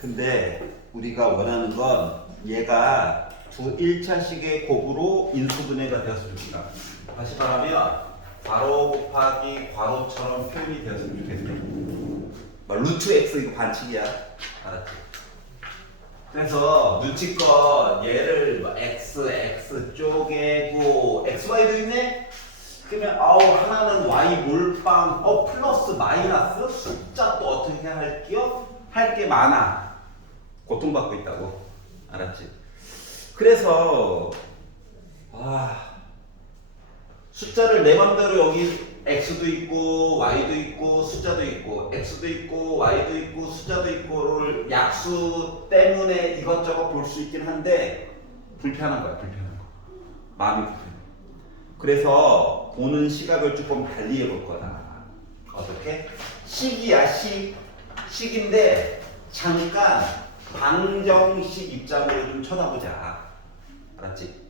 근데 우리가 원하는 건 얘가 두 1차식의 곱으로 인수분해가 되었으면 좋겠다. 다시 말하면 괄호 곱하기 괄호처럼 표현이 되었으면 좋겠어요. 루트 x 이거 반칙이야. 알았지? 그래서 눈치껏 얘를 x 쪼개고 xy도 있네? 그러면 하나는 y 몰빵 플러스 마이너스 숫자 또 어떻게 할게요? 할 게 많아. 고통받고 있다고. 알았지? 그래서 숫자를 내 맘대로 여기 x도 있고 y도 있고 숫자도 있고 x도 있고 y도 있고 숫자도 있고를 약수 때문에 이것저것 볼 수 있긴 한데 불편한 거야. 불편한 거. 마음이 불편해. 그래서 보는 시각을 조금 달리 해볼 거다. 어떻게? 식이야, 식. 식인데 잠깐 방정식 입장으로 좀 쳐다보자. 알았지?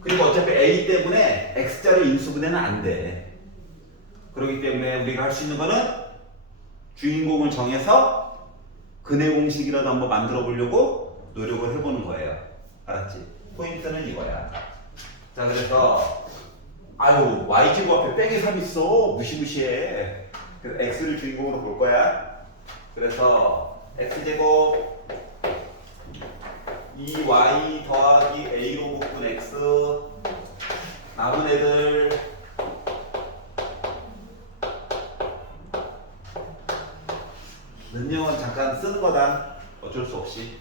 그리고 어차피 a 때문에 x자로 인수분해는 안 돼. 그렇기 때문에 우리가 할 수 있는 거는 주인공을 정해서 근해 공식이라도 한번 만들어 보려고 노력을 해보는 거예요. 알았지? 포인트는 이거야. 자, 그래서 y제곱 앞에 빼기 3 있어. 무시무시해. 그래서 x를 주인공으로 볼 거야. 그래서 x제곱 2y 더하기 a로 묶은 x 남은 애들 능력은 잠깐 쓰는 거다. 어쩔 수 없이.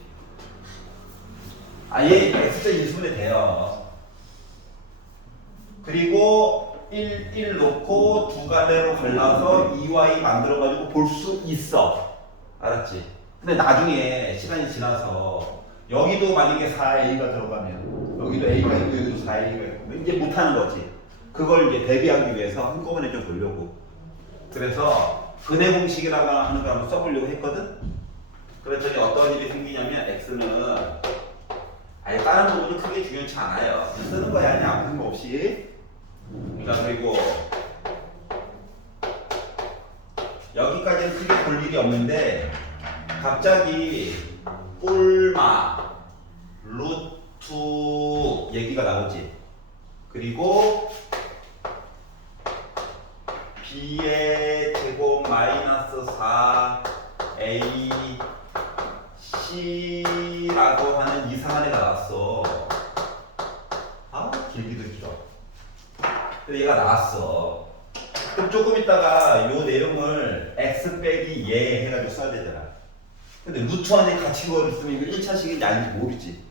얘 x자 인수분해 돼요. 그리고 1 놓고 두 갈래로 갈라서 2y 만들어가지고 볼 수 있어. 알았지? 근데 나중에 시간이 지나서 여기도 만약에 4a가 들어가면 여기도 a가 있고 여기도 4a가 있고 이제 못하는 거지. 그걸 이제 대비하기 위해서 한꺼번에 좀 보려고. 그래서 근해 공식이라고 하는 걸 한번 써보려고 했거든. 그랬더니 어떤 일이 생기냐면 x는 다른 부분은 크게 중요치 않아요. 그냥 쓰는 거야. 그냥 아무 생각 없이. 자, 그리고 여기까지는 크게 볼 일이 없는데 갑자기 뿔마 루트 얘기가 나오지. 그리고 b의 제곱 마이너스 4a c라고 하는 이상한 애가 나왔어. 길기도 길어. 근데 얘가 나왔어. 그럼 조금 있다가 요 내용을 x 빼기 얘 해가지고 써야 되잖아. 근데 루트 안에 갇힌 거를 쓰면 이거 1차식인지 아닌지 모르지.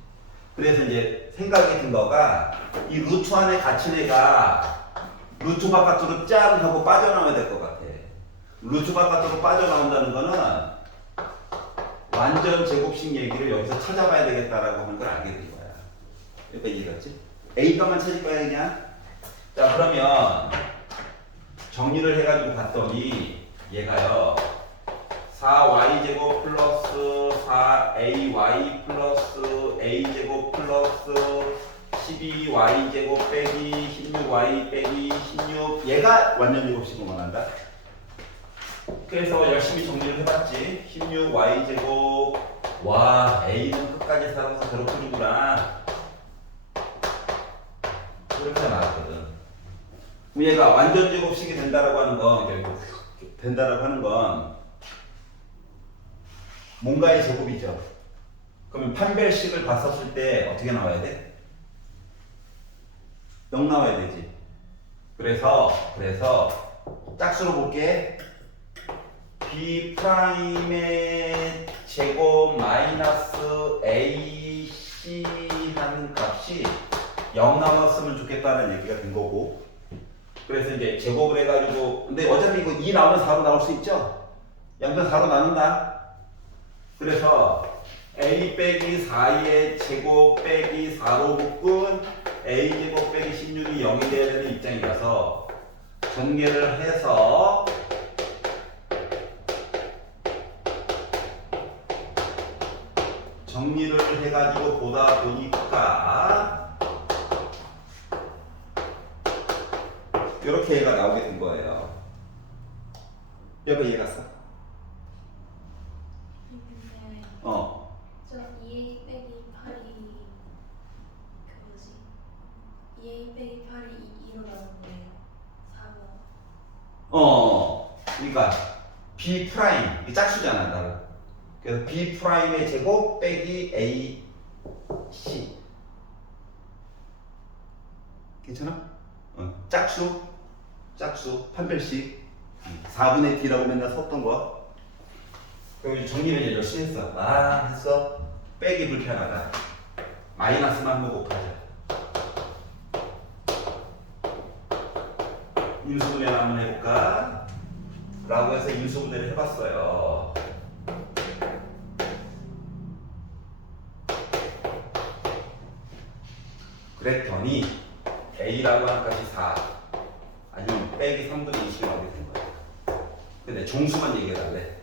그래서 이제 생각이 든 거가 이 루트 안에 갇힌 애가 루트 바깥으로 짠 하고 빠져나와야 될 것 같아. 루트 바깥으로 빠져나온다는 거는 완전 제곱식 얘기를 여기서 찾아봐야 되겠다라고 하는 걸 알게 된 거야. 여기까지 이해갔지? A값만 찾을 거야 그냥. 자, 그러면 정리를 해가지고 봤더니 얘가요 4y제곱 플러스 4ay 플러스 a제곱 플러스 12y제곱 빼기 16y 빼기 16 얘가 완전 제곱식을 원한다. 그래서 열심히 정리를 해봤지. 16y제곱 와 a는 끝까지 살아서 저렇게 주구나. 그렇게 나왔거든. 얘가 완전 제곱식이 된다라고 하는 건 뭔가의 제곱이죠. 그러면 판별식을 봤었을 때 어떻게 나와야 돼? 0 나와야 되지. 그래서 짝수로 볼게. b 프라임의 제곱 마이너스 ac 하는 값이 0 나왔으면 좋겠다는 얘기가 된 거고. 그래서 이제 제곱을 해가지고 근데 어차피 이거 2 나오면 4로 나올 수 있죠? 양변 4로 나눈다. 그래서 a 빼기 4의 제곱 빼기 4로 묶은 a 제곱 빼기 16이 0이 돼야 되는 입장이라서 전개를 해서 정리를 해가지고 보다 보니까 이렇게 얘가 나오게 된 거예요. 여기 이해 갔어? 어디가? B 프라임. 이 짝수잖아, 나는. 그래서 B 프라임의 제곱 빼기 A C. 괜찮아? 짝수 판별식 4분의 D라고 맨날 썼던 거. 그리고 정리를 이제 열심히 했어. 했어. 빼기 불편하다. 마이너스만 한번 곱하자. 인수분해 한번 해볼까? 라고 해서 인수분해를 해봤어요. 그랬더니 A라고 하는 값이 4 아니면 빼기 3분의 20이 나오게 된 거야. 근데 종수만 얘기해달래.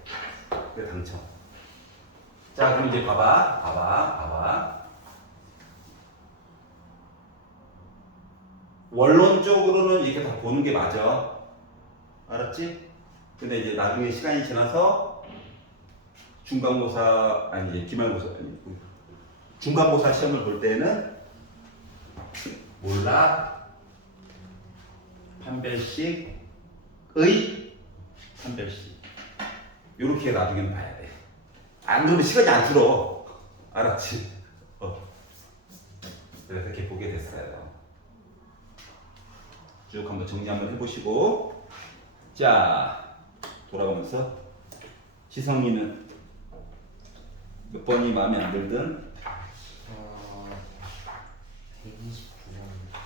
그래 당첨. 자 그럼 이제 봐봐. 원론적으로는 이렇게 다 보는 게 맞아. 알았지? 근데 이제 나중에 시간이 지나서 중간고사 아니 이제 기말고사 아니 중간고사 시험을 볼 때는 몰라 판별식의 판별식 요렇게 나중에는 봐야 돼. 안 그러면 시간이 안 줄어. 알았지? 그래서 이렇게 보게 됐어요. 쭉 한번 정리 한번 해보시고 자 돌아가면서 지성이는 몇 번이 마음에 안 들든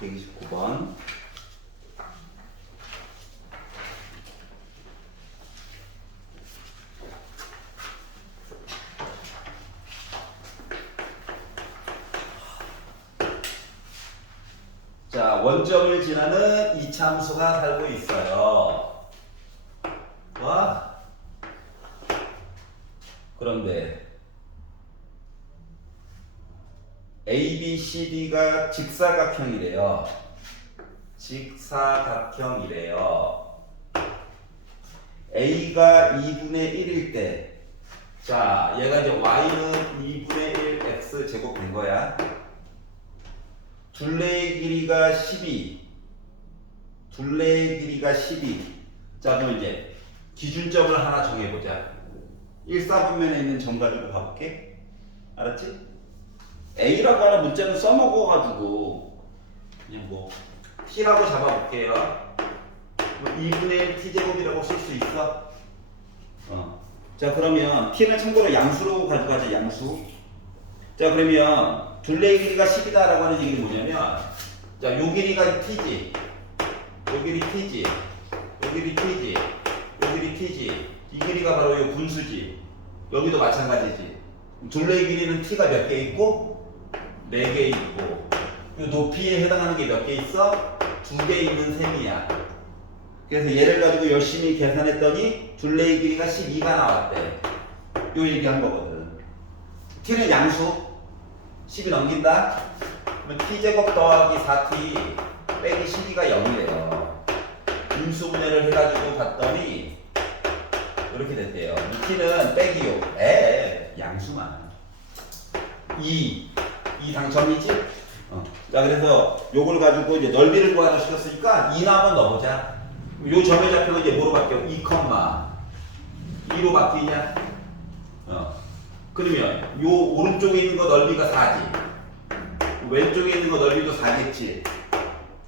129번 자 원점을 지나는 이차함수가 살고 있어요. 와 그런데 ABCD가 직사각형이래요. A가 2분의 1일 때, 자, 얘가 이제 Y는 2분의 1 X 제곱 된 거야. 둘레의 길이가 12. 자, 그럼 이제 기준점을 하나 정해보자. 1, 4분면에 있는 점 가지고 가볼게. 알았지? A라고 하는 문자는 써먹어가지고 그냥 뭐 T라고 잡아볼게요. 뭐 2분의 1 T제곱이라고 쓸 수 있어? 자 그러면 T는 참고로 양수로 가져가자. 양수. 자 그러면 둘레의 길이가 10이다 라고 하는 얘기는 뭐냐면 자 요 길이가 T지, 요 길이 T지, 요 길이 T지, 요 길이 T지, 이 길이가 바로 요 분수지. 여기도 마찬가지지. 둘레의 길이는 T가 몇 개 있고 4개 있고 이 높이에 해당하는 게 몇 개 있어? 2개 있는 셈이야. 그래서 얘를 가지고 열심히 계산했더니 둘레의 길이가 12가 나왔대. 요 얘기한 거거든. t는 양수 10이 넘긴다? 그러면 t제곱 더하기 4t 빼기 12가 0이래요. 인수분해를 해가지고 봤더니 이렇게 됐대요. 이 t는 빼기 6. 양수만 2 당첨이지? 자 그래서 요걸 가지고 이제 넓이를 구하라 시켰으니까 2나 한번 넣어보자. 요 점의 좌표가 이제 뭐로 바뀌어? 2,2로 바뀌냐? 그러면 요 오른쪽에 있는 거 넓이가 4지. 왼쪽에 있는 거 넓이도 4겠지.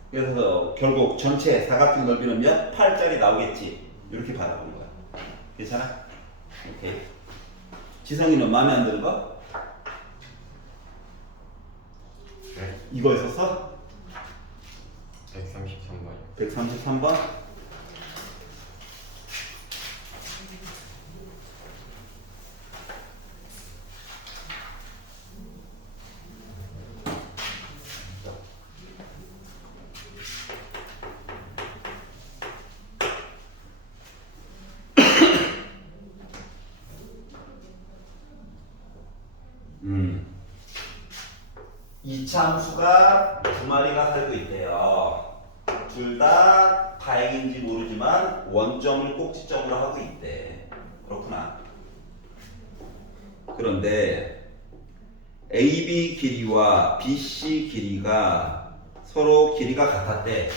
그래서 결국 전체 사각형 넓이는 몇? 8짜리 나오겠지. 이렇게 받아보는 거야. 괜찮아? 오케이. 지성이는 마음에 안 드는 거? 네. 이거 있었어? 133번이요. 133번? 이차함수가 두 마리가 살고 있대요. 둘 다 다행인지 모르지만 원점을 꼭지점으로 하고 있대. 그렇구나. 그런데 AB 길이와 BC 길이가 서로 길이가 같았대.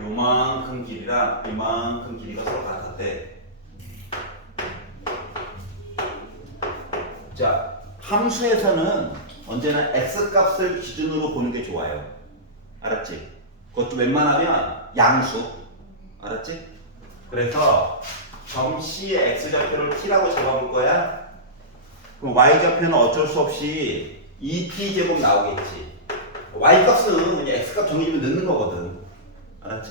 요만큼 길이랑 요만큼 길이가 서로 같았대. 함수에서는 언제나 x값을 기준으로 보는 게 좋아요. 알았지? 그것도 웬만하면 양수. 알았지? 그래서 점 C의 x좌표를 t라고 잡아볼 거야. 그럼 y좌표는 어쩔 수 없이 2t제곱 나오겠지. y값은 그냥 x값 정해주면 넣는 거거든. 알았지?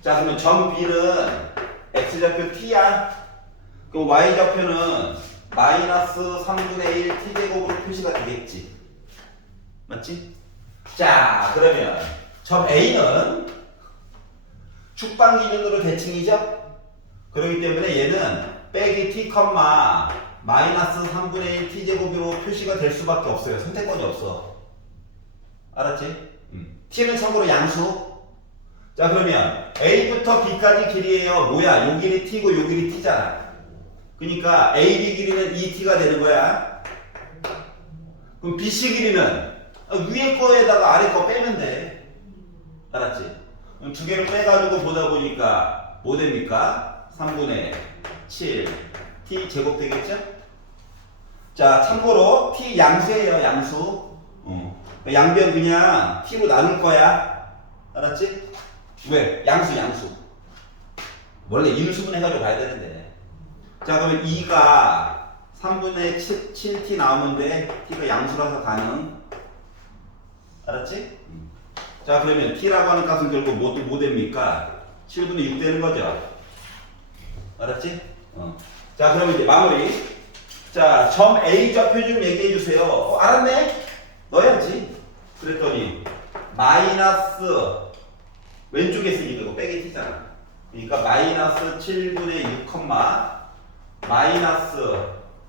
자, 그러면 점 B는 x좌표 t야. 그럼 y좌표는 마이너스 3분의 1 t제곱으로 표시가 되겠지. 맞지? 자, 그러면 점 A는 축방 기준으로 대칭이죠? 그렇기 때문에 얘는 빼기 t, 마이너스 3분의 1 t제곱으로 표시가 될 수밖에 없어요. 선택권이 없어. 알았지? t는 참고로 양수. 자, 그러면 A부터 B까지 길이에요. 뭐야? 요 길이 t고 요 길이 t잖아. 그러니까 AB 길이는 2t가 되는 거야. 그럼 BC 길이는 위에 거에다가 아래 거 빼면 돼. 알았지? 그럼 두 개를 빼가지고 보다 보니까 뭐 됩니까? 3분의 7 t 제곱 되겠죠? 자, 참고로 t 양수예요. 양수. 양변 그냥 t로 나눌 거야. 알았지? 왜? 양수. 원래 인수분 해가지고 봐야 되는데. 자, 그러면 2가 3분의 7t 나오면 돼. t가 양수라서 가능. 알았지? 자, 그러면 t라고 하는 값은 결국 뭐 됩니까? 7분의 6 되는 거죠. 알았지? 자, 그러면 이제 마무리. 자, 점 A 좌표 좀 얘기해 주세요. 알았네? 넣어야지. 그랬더니 마이너스 왼쪽에 쓰니까 이거 빼기 t잖아. 그러니까 마이너스 7분의 6, 마이너스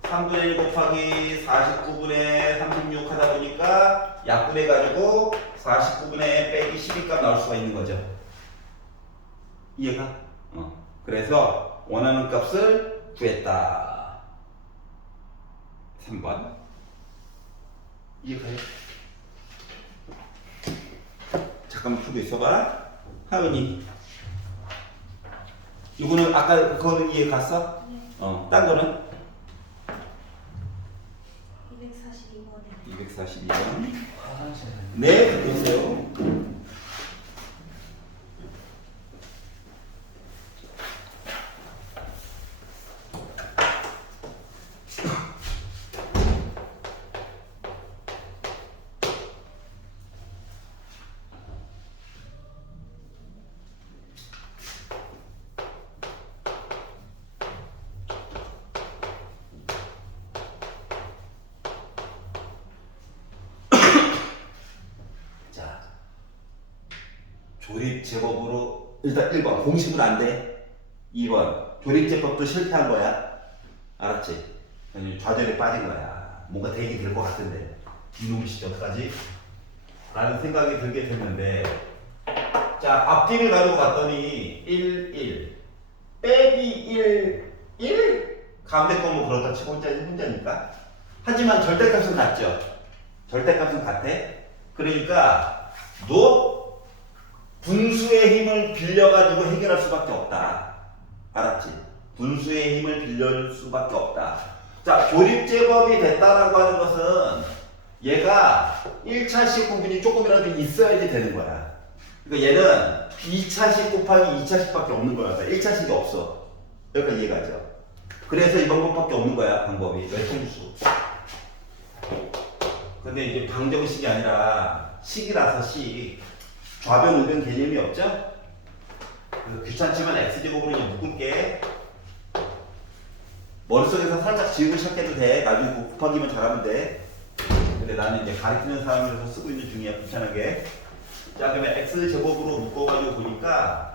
3분의 1 곱하기 49분의 36 하다 보니까 약분해가지고 49분의 빼기 12값 나올 수가 있는 거죠. 이해가? 그래서 원하는 값을 구했다. 3번. 이해가요? 잠깐만 풀고 있어봐. 하은이. 이거는 아까 그거는 이해 갔어? 네. 딴 거는? 242번에 242번. 화장실. 네, 듣고 있어요. 자, 조립제법으로 일단 1번 공식은 안 돼. 2번 조립제법도 실패한 거야. 알았지? 좌절에 빠진 거야. 뭔가 되게 될 것 같은데 이놈의 씨 어떡하지? 라는 생각이 들게 됐는데, 자, 앞뒤를 가지고 갔더니 1, 1 빼기 1, 1 가운데 거뭐 그렇다 치고 혼자니까. 하지만 절대값은 같죠? 절대값은 같아. 그러니까 너 분수의 힘을 빌려가지고 해결할 수밖에 없다. 알았지? 분수의 힘을 빌려줄 수밖에 없다. 자, 조립제법이 됐다라고 하는 것은 얘가 1차식 부분이 조금이라도 있어야지 되는 거야. 그러니까 얘는 2차식 곱하기 2차식밖에 없는 거야. 그러니까 1차식이 없어. 여기까지 이해가죠? 그래서 이 방법밖에 없는 거야. 방법이 외통수. 근데 이제 방정식이 아니라 식이라서 식. 좌변 우변 개념이 없죠? 귀찮지만 x제곱으로 그냥 묶을게. 머릿속에서 살짝 지우고 시작해도 돼. 나중에 곱하기만 잘하면 돼. 근데 나는 이제 가르치는 사람이라서 쓰고 있는 중이야. 귀찮게. 자, 그러면 x제곱으로 묶어가지고 보니까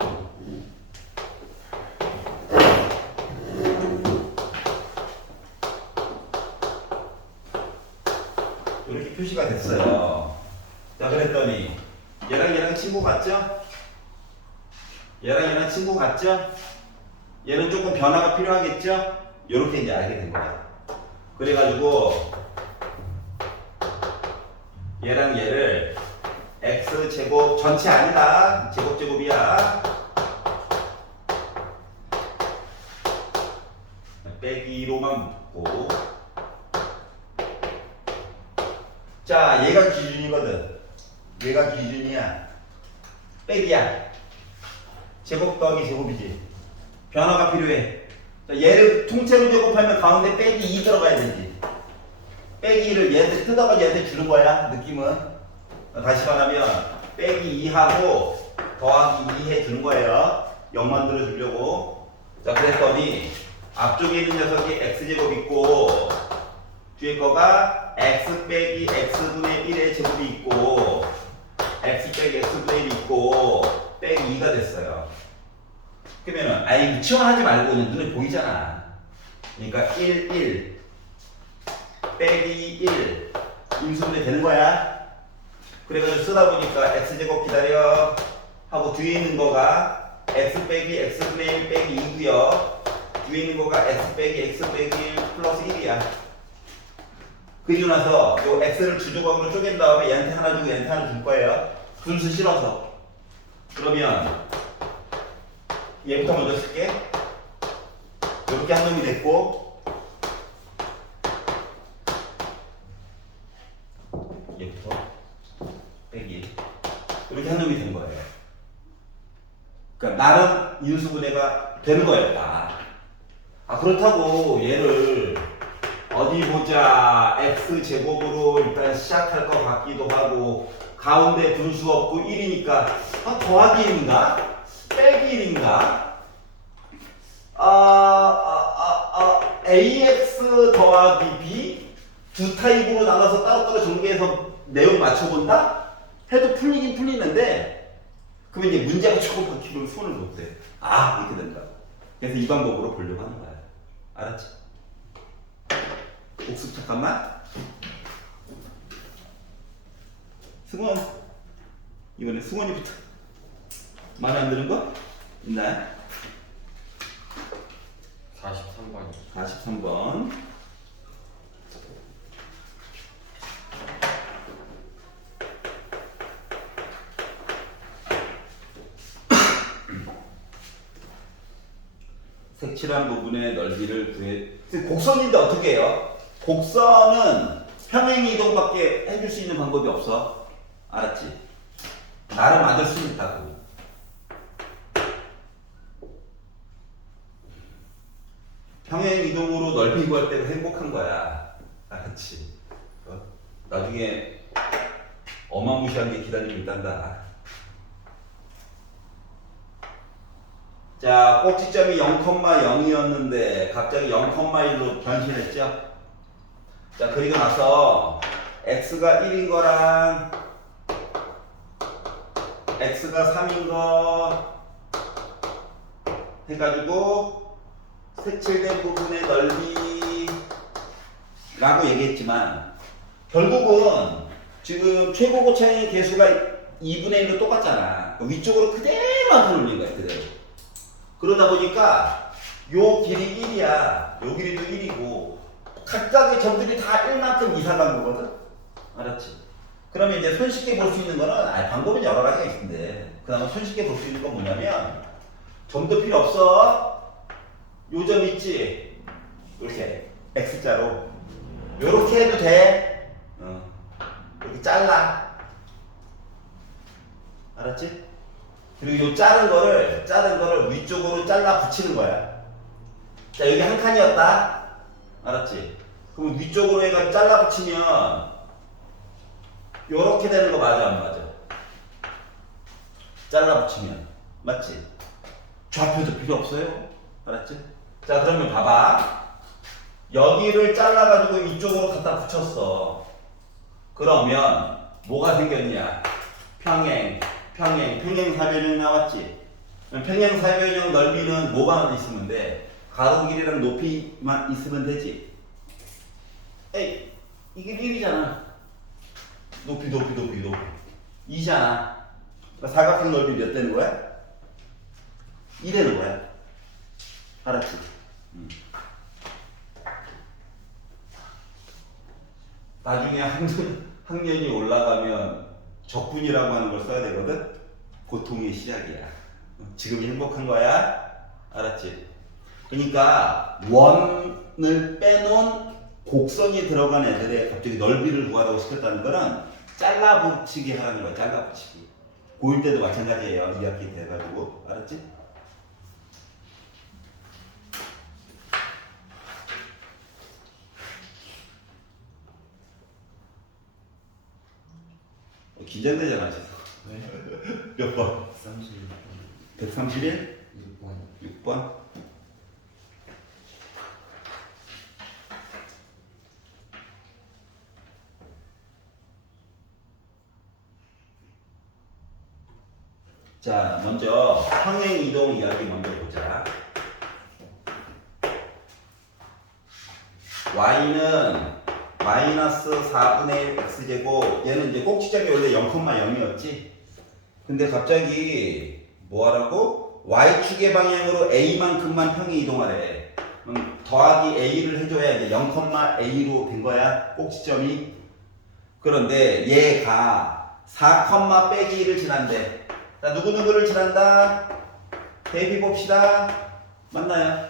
이렇게 표시가 됐어요. 자, 그랬더니 얘랑 친구 같죠? 얘랑 친구 같죠? 얘는 조금 변화가 필요하겠죠? 이렇게 이제 알게 된 거야. 그래가지고 얘랑 얘를 x제곱 전체 아니다. 제곱이야. 빼기로만 묶고 자, 얘가 기준이거든. 얘가 기준이야. 빼기야. 제곱 더하기 제곱이지. 변화가 필요해. 자, 얘를 통째로 제곱하면 가운데 빼기 2 들어가야 되지. 빼기 2를 얘한테 뜯어가 얘한테 주는 거야. 느낌은. 다시 말하면 빼기 2하고 더하기 2 해주는 거예요. 0 만들어 주려고. 자, 그랬더니 앞쪽에 있는 녀석이 x제곱 있고 뒤에 거가 x 빼기 x분의 1의 제곱이 있고 x 빼기 x분의 1이 있고 빼기 2가 됐어요. 그러면은 아예 유치원하지 말고 그냥 눈에 보이잖아. 그러니까 1, 1 빼기 1 임수분해 되는 거야. 그래가지고 쓰다 보니까 x제곱 기다려 하고 뒤에 있는 거가 x 빼기 x분의 1 빼기 2고요. 뒤에 있는 거가 x 빼기 x 빼기 1 플러스 1이야. 그리고 나서 요 x를 주조각으로 쪼갠 다음에 얘한테 하나 주고 얘한테 하나 줄 거예요. 분수 실어서. 그러면 얘부터 먼저 쓸게. 이렇게 한 놈이 됐고 얘부터 빼기 이렇게 한 놈이 된 거예요. 그러니까 나름 인수분해가 되는 거였다. 아, 그렇다고 얘를 어디 보자 x제곱으로 일단 시작할 것 같기도 하고 가운데 분수 없고 1이니까 더하기 1인가? 빼기 1인가? ax 더하기 b 두 타입으로 나눠서 따로따로 전개해서 내용 맞춰본다? 해도 풀리긴 풀리는데 그러면 이제 문제가 조금 바뀌면 손을 못 대. 아, 이렇게 된다. 그래서 이 방법으로 보려고 하는 거야. 알았지? 옥습 잠깐만. 승원, 이번에 승원이부터. 마음에 안 드는 거? 있나요? 43번이요. 43번. 색칠한 부분의 넓이를 구해. 곡선인데 어떻게 해요? 곡선은 평행 이동밖에 해줄 수 있는 방법이 없어. 알았지? 나를 만들 수 있다고. 평행 이동으로 넓이 구할 때가 행복한 거야. 알았지? 나중에 어마무시한 게 기다리고 있단다. 자, 꼭지점이 0,0이었는데 갑자기 0,1로 변신했죠? 자, 그리고 나서 x가 1인 거랑 x가 3인 거 해가지고 색칠된 부분의 넓이라고 얘기했지만 결국은 지금 최고 고차의 개수가 2분의 1로 똑같잖아. 위쪽으로 그대로 안 올린 거야, 그대로. 그러다 보니까 요 길이 1이야. 요 길이도 1이고 각각의 점들이 다 1만큼 이상 간 거거든. 알았지? 그러면 이제 손쉽게 볼 수 있는 거는 방법은 여러 가지가 있는데 그나마 손쉽게 볼 수 있는 건 뭐냐면 점도 필요 없어. 요 점 있지? 이렇게 X자로 요렇게 해도 돼. 이렇게 잘라. 알았지? 그리고 요 자른 거를 위쪽으로 잘라 붙이는 거야. 자, 여기 한 칸이었다. 알았지? 그럼 위쪽으로 해가 잘라 붙이면 요렇게 되는 거 맞아, 안 맞아? 잘라 붙이면. 맞지? 좌표도 필요 없어요. 알았지? 자, 그러면 봐봐. 여기를 잘라가지고 이쪽으로 갖다 붙였어. 그러면 뭐가 생겼냐? 평행사변형 나왔지? 평행사변형 넓이는 뭐만 있으면 돼? 가로 길이랑 높이만 있으면 되지? 에이, 이게 1이잖아. 높이 2잖아. 그러니까 사각형 넓이 몇 되는 거야? 2 되는 거야. 알았지? 나중에 학년이 올라가면 적분이라고 하는 걸 써야 되거든? 고통의 시작이야. 지금 행복한 거야? 알았지? 그러니까 원을 빼놓은 곡선이 들어간 애들의 갑자기 넓이를 구하라고 시켰다는 거는 잘라 붙이기 하라는 거야. 잘라 붙이기. 고1 때도 마찬가지예요. 2학기 돼가지고. 알았지? 긴장되잖아, 지금. 네. 몇 번? 31. 131? 6번. 6번? 자, 먼저 평행 이동 이야기 먼저 보자. y는 마이너스 4분의 1 x제곱, 얘는 이제 꼭지점이 원래 0,0이었지. 근데 갑자기 뭐 하라고? y축의 방향으로 a만큼만 평행 이동하래. 더하기 a를 해줘야 이제 0,a로 된 거야, 꼭지점이. 그런데 얘가 4, 빼기 1을 지난대. 자, 누구누구를 지난다? 대입해 봅시다. 맞나요?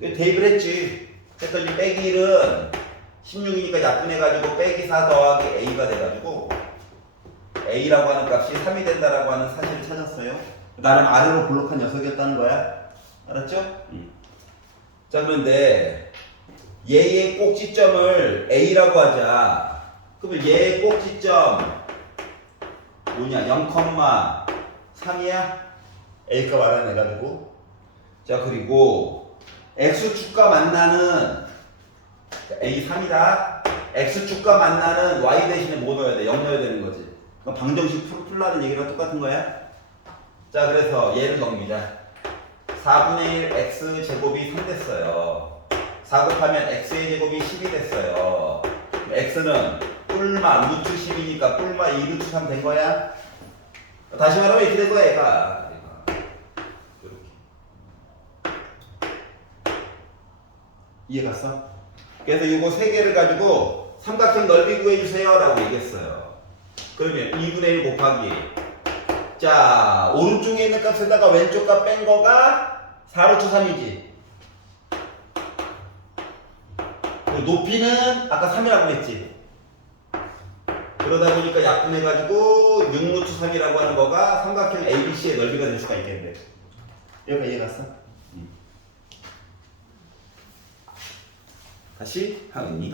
대입을 했지. 했더니 빼기 1은 16이니까 약분해가지고 빼기 4 더하기 a가 돼가지고 a라고 하는 값이 3이 된다라고 하는 사실을 찾았어요. 나름 아래로 블록한 녀석이었다는 거야. 알았죠? 자, 그런데 얘의 꼭지점을 a라고 하자. 그러면 얘의 꼭지점 뭐냐? 0,3이야? a값 알아내가지고. 자, 그리고 x축과 만나는 a3이다. x축과 만나는 y 대신에 뭐 넣어야 돼? 0 넣어야 되는 거지. 그럼 방정식 풀라는 얘기랑 똑같은 거야. 자, 그래서 얘를 정리자. 4분의 1 x 제곱이 3 됐어요. 4 곱하면 x의 제곱이 10이 됐어요. x는 뿔마 루트 10이니까 뿔마 2 루트 3 된 거야. 다시 말하면 이렇게 된 거야, 얘가. 이렇게. 이해 갔어? 그래서 이거 세 개를 가지고 삼각형 넓이 구해주세요 라고 얘기했어요. 그러면 2분의 1 곱하기, 자, 오른쪽에 있는 값에다가 왼쪽 값 뺀 거가 4루트 3이지. 높이는 아까 3이라고 했지. 그러다 보니까 약분해가지고 6루트 3이라고 하는 거가 삼각형 ABC의 넓이가 될 수가 있겠네. 여기가 이해 갔어? 다시 하은이.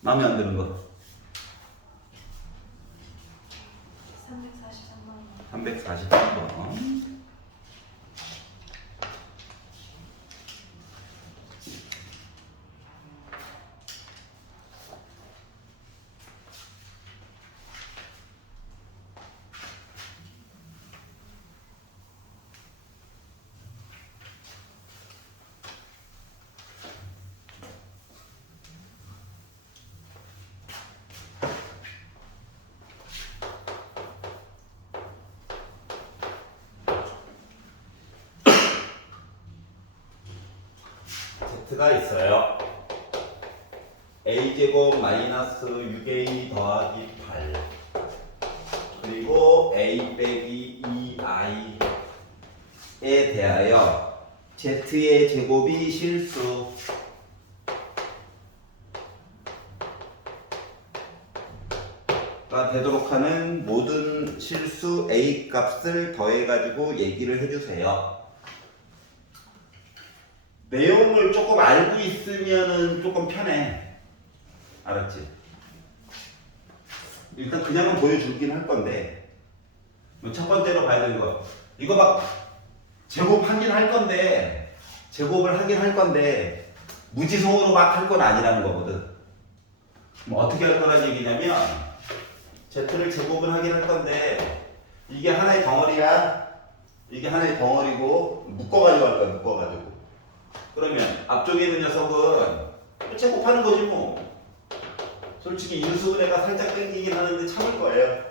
마음에 안 드는 거. 343번. 343번. Z가 있어요. a제곱 마이너스 6a 더하기 8 그리고 a 빼기 2i에 대하여 z의 제곱이 실수가 되도록 하는 모든 실수 a 값을 더해가지고 얘기를 해주세요. 내용을 조금 알고 있으면은 조금 편해. 알았지? 일단 그냥은 보여주긴 할 건데, 첫 번째로 봐야 되는 거, 이거 막 제곱하긴 할 건데, 제곱을 하긴 할 건데 무지성으로 막 할 건 아니라는 거거든. 뭐 어떻게 할 거란 얘기냐면, z를 제곱을 하긴 할 건데 이게 하나의 덩어리야. 이게 하나의 덩어리고 묶어가지고 할 거야. 묶어가지고. 그러면 앞쪽에 있는 녀석은 제곱하는 거지 뭐. 솔직히 인수분해가 살짝 땡기긴 하는데 참을 거예요.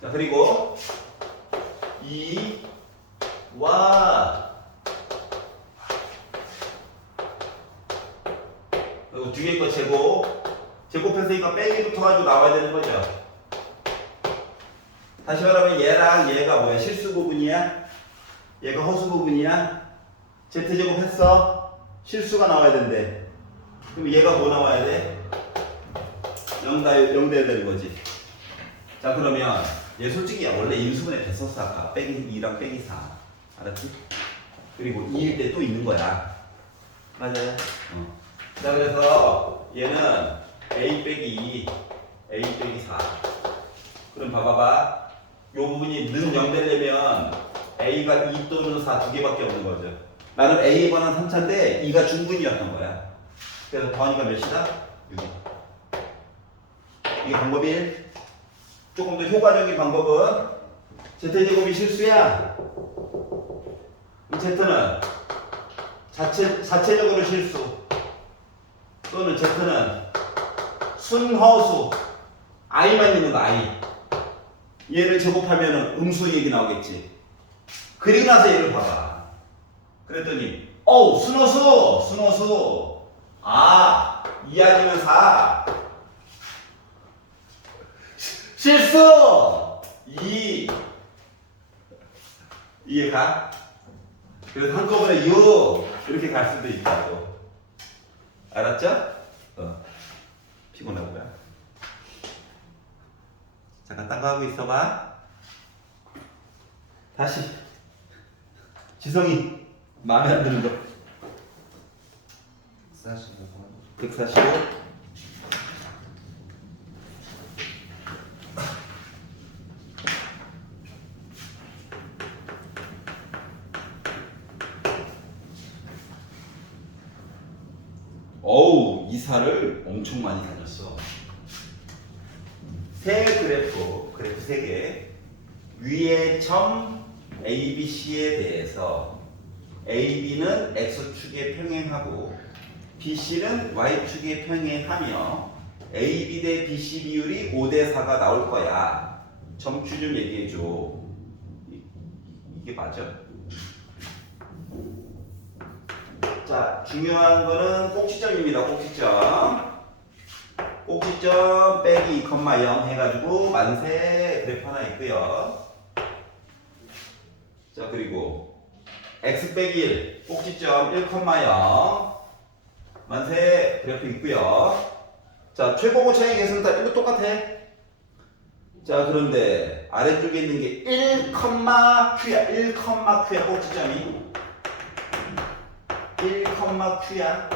자, 그리고 2와 그리고 뒤에 거 제곱했으니까 빼기 붙어가지고 나와야 되는 거죠. 다시 말하면 얘랑 얘가 뭐야? 실수 부분이야? 얘가 허수 부분이야? z제곱 했어? 실수가 나와야 된대. 그럼 얘가 뭐 나와야 돼? 0 돼야 되는 거지. 자 그러면 얘 솔직히 원래 인수분해 됐었어 아까 빼기 2랑 빼기 4 알았지? 그리고 2일 때 또 있는 거야. 맞아요? 자 그래서 얘는 a 빼기 2 a 빼기 4 그럼 봐봐봐 요 부분이 는 0 되려면 a가 2 또는 4 두 개밖에 없는 거죠. 나는 a 번은 3차인데 2가 중분이었던 거야. 그래서 더하니까 몇이다? 6. 이게 방법 1. 조금 더 효과적인 방법은 z제곱이 실수야. 이 z는 자체적으로 실수 또는 z는 순허수 i만 있는 거 i. 얘를 제곱하면 음수 얘기 나오겠지. 그리고 나서 얘를 봐봐. 그랬더니 순허수 아 2 아니면 4 실수 2 이해가? 그래서 한꺼번에 6 이렇게 갈 수도 있다고. 알았죠? 피곤하고요. 잠깐 딴 거 하고 있어봐. 다시 지성이 마음에 안 드는 거 145 어우 이사를 엄청 많이 다녔어. 세 그래프 3개 위의 점 ABC에 대해서 AB는 X축에 평행하고 BC는 Y축에 평행하며 AB 대 BC 비율이 5대 4가 나올 거야. 점추 좀 얘기해줘. 이게 맞아? 자, 중요한 거는 꼭지점입니다. 꼭지점 빼기 2,0 해가지고 만세 그래프 하나 있고요. 자, 그리고 x 빼기 1 꼭지점 1,0 만세 그래프 있고요. 자, 최고고 차이 계산 다 이거 똑같아. 자, 그런데 아래쪽에 있는 게 1, Q야. 1, Q야 꼭지점이 1, Q야.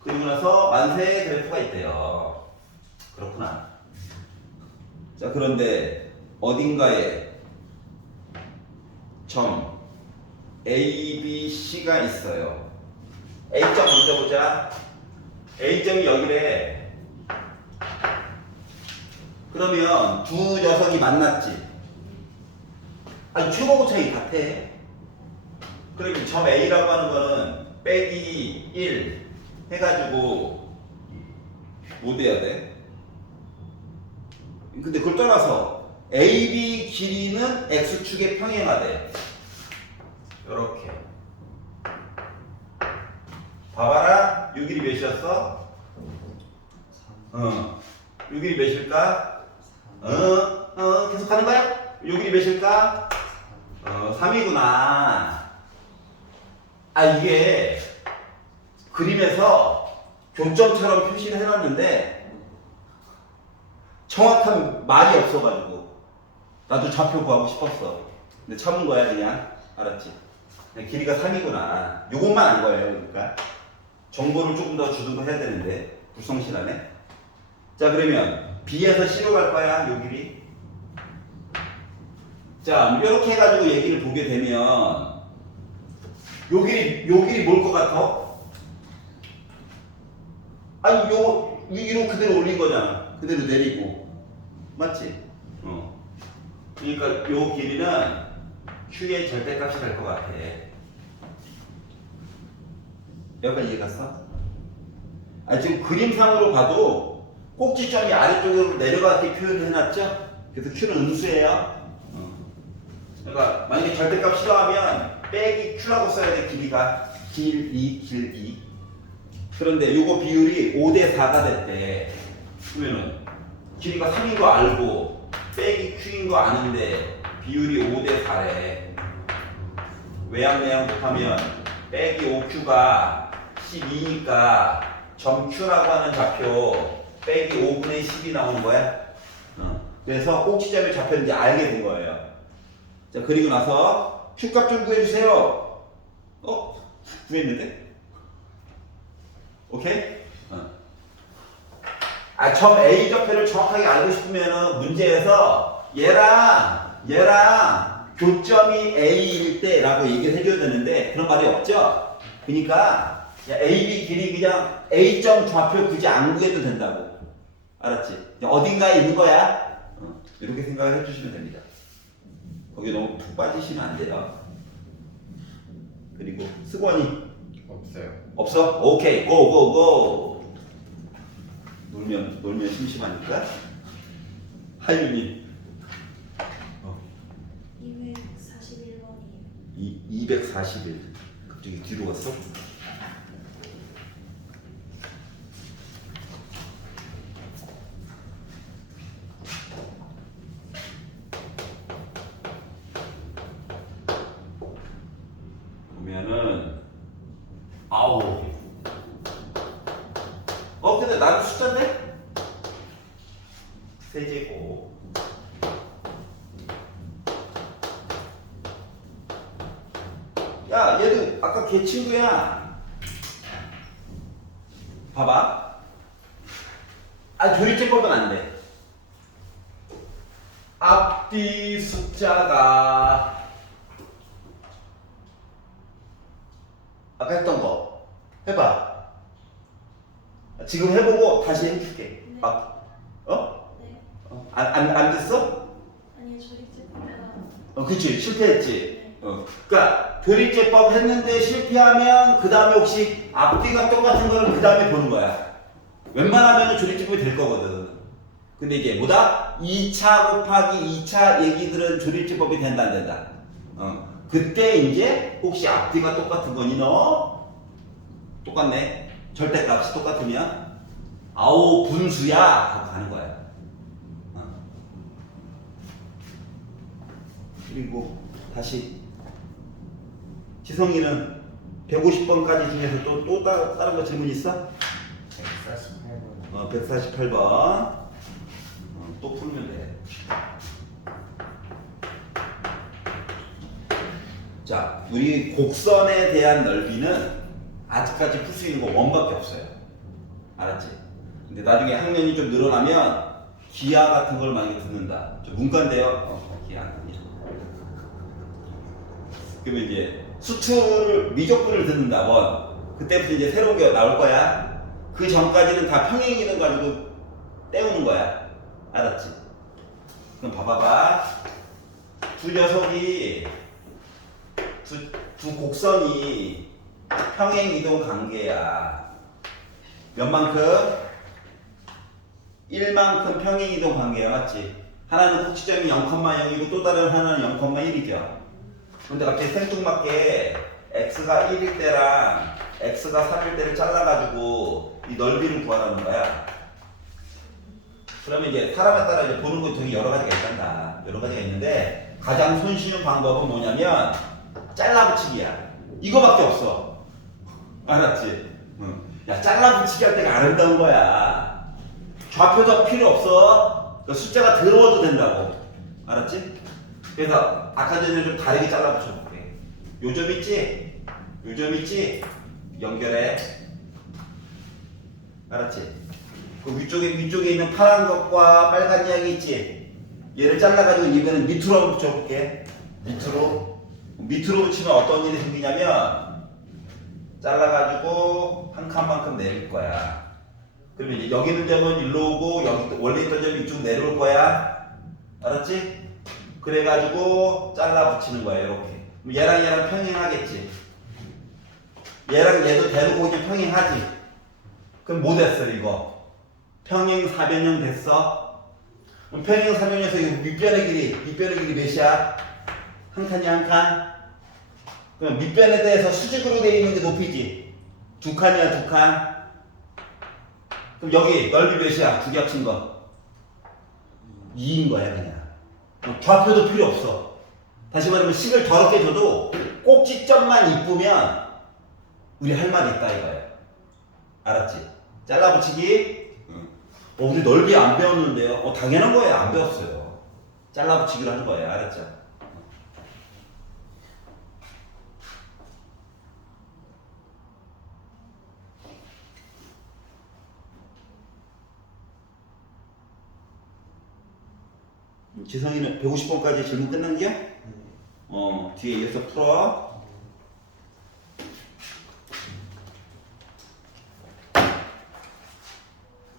그리고 나서 만세 그래프가 있대요. 그렇구나. 자, 그런데 어딘가에 점 A, B, C가 있어요. A점 먼저 보자. A점이 여기래. 그러면 두 녀석이 만났지. 아니 최고고 차이 같아. 그러면 점 A라고 하는 거는 빼기 1 해가지고 뭐 돼야 돼? 근데 그걸 떠나서 AB 길이는 X축에 평행하대. 요렇게 봐봐라. 요 길이 몇이었어? 요 길이 몇일까? 계속 가는 거야? 요 길이 몇일까? 3이구나. 아, 이게 그림에서 교점처럼 표시를 해놨는데 정확한 말이 없어가지고 나도 좌표 구하고 싶었어. 근데 참은 거야 그냥. 알았지? 그냥 길이가 3이구나. 요것만 안 거예요. 그러니까 정보를 조금 더 주는 거 해야 되는데 불성실하네. 자, 그러면 B에서 C로 갈 거야. 요 길이. 자, 이렇게 해가지고 얘기를 보게 되면 요 길이 뭘 것 같아? 아니, 요 위로 그대로 올린 거잖아. 그대로 내리고. 맞지? 그러니까 요 길이는 Q의 절대값이 될 것 같아. 여기까지 이해갔어? 아, 지금 그림상으로 봐도 꼭지점이 아래쪽으로 내려가게 표현을 해놨죠? 그래서 Q는 음수예요. 그러니까 만약에 절대값 싫어하면 빼기 Q라고 써야 돼. 길이가 길 2. 그런데 요거 비율이 5대 4가 됐대. 그러면은 길이가 3인 거 알고 빼기 Q인 거 아는데 비율이 5대 4래. 외양 내양 못하면 빼기 5Q가 12니까 점 Q라고 하는 좌표 빼기 5분의 10이 나오는 거야. 그래서 꼭지점의 좌표인지 알게 된 거예요. 자, 그리고 나서 Q값 좀 구해주세요. 구했는데? 오케이? 점 A 좌표를 정확하게 알고 싶으면은 문제에서 얘랑 교점이 A일 때라고 얘기를 해줘야 되는데 그런 말이 없죠? 그러니까 AB 길이 그냥 A점 좌표 굳이 안 구해도 된다고. 알았지? 어딘가에 있는 거야. 이렇게 생각을 해주시면 됩니다. 거기 너무 푹 빠지시면 안 돼요. 그리고 승원이 없어요. 없어? 오케이, 고고고. 놀면 심심하니까. 하윤이 241번이에요. 241. 갑자기 뒤로 갔어? 보면은 아우. 근데 나도 숫자인데? 세제곱. 야, 얘도 아까 걔 친구야. 봐봐. 조리제법은 안 돼. 앞뒤 숫자가 아까 했던 거 해봐. 지금 해보고 다시 해줄게. 네. 네? 네. 안 됐어? 아니요, 조립제법가. 그치, 실패했지. 네. 그러니까 조리제법 했는데 실패하면 그 다음에 혹시 앞뒤가 똑같은 거를 그 다음에 보는 거야. 웬만하면 조리제법이 될 거거든. 근데 이게 뭐다? 2차 곱하기 2차 얘기들은 조리제법이 된다 안 된다. 그때 이제 혹시 앞뒤가 똑같은 거니 너? 똑같네. 절대값이 똑같으면 아우 분수야 하고 가는 거야. 그리고 다시 지성이는 150번까지 중에서 또 다른 거 질문 있어? 148번. 148번. 또 풀면 돼. 자, 우리 곡선에 대한 넓이는 아직까지 풀 수 있는 거 원밖에 없어요. 알았지? 근데 나중에 학년이 좀 늘어나면 기하 같은 걸 많이 듣는다. 저 문과인데요. 기하. 그러면 이제 수투를 미적분을 듣는다. 그때부터 이제 새로운 게 나올 거야. 그 전까지는 다 평행이동 가지고 때우는 거야. 알았지? 그럼 봐봐봐. 두 녀석이 두 곡선이 평행이동 관계야. 몇만큼? 1만큼 평행이동 관계야. 맞지? 하나는 꼭지점이 0,0이고 또 다른 하나는 0,1이죠. 근데 갑자기 생뚱맞게 x가 1일 때랑 x가 3일 때를 잘라가지고 이 넓이를 구하라는 거야. 그러면 이제 사람에 따라 이제 보는 것 되게 여러 가지가 있단다. 여러 가지가 있는데 가장 손쉬운 방법은 뭐냐면 잘라붙이기야. 이거밖에 없어. 알았지? 야, 잘라붙이기 할 때가 아름다운 거야. 좌표가 필요 없어. 그러니까 숫자가 들어와도 된다고. 알았지? 그래서 아까 전에 좀 다르게 잘라붙여볼게. 요점 있지? 요점 있지? 연결해. 알았지? 그 위쪽에 있는 파란 것과 빨간 이야기 있지? 얘를 잘라가지고 이거는 밑으로 한번 붙여볼게. 밑으로 붙이면 어떤 일이 생기냐면 잘라가지고 한 칸만큼 내릴 거야. 그러면 이제 여기 있는 점은 일로 오고 여기 원래 있던 점이 이쪽 내려올 거야. 알았지? 그래가지고 잘라 붙이는 거야. 이렇게. 얘랑 평행하겠지. 얘랑 얘도 대놓고 그냥 평행하지. 그럼 뭐 됐어 이거? 평행 사변형 됐어? 그럼 평행 사변형에서 이 밑변의 길이 몇이야? 한 칸이 한 칸? 그럼 밑변에 대해서 수직으로 되어 있는 게 높이지? 두 칸이야 두 칸? 그럼 여기 넓이 몇이야? 두 개 합친 거 2인 거야 그냥. 좌표도 필요 없어. 다시 말하면 식을 더럽게 줘도 꼭지점만 이쁘면 우리 할 말이 있다 이거야. 알았지? 잘라붙이기. 우리 넓이 안 배웠는데요. 당연한 거예요. 안 배웠어요. 잘라붙이기로 하는 거예요. 알았죠? 지성이는 150번까지 질문 끝난 게야? 뒤에 이어서 풀어.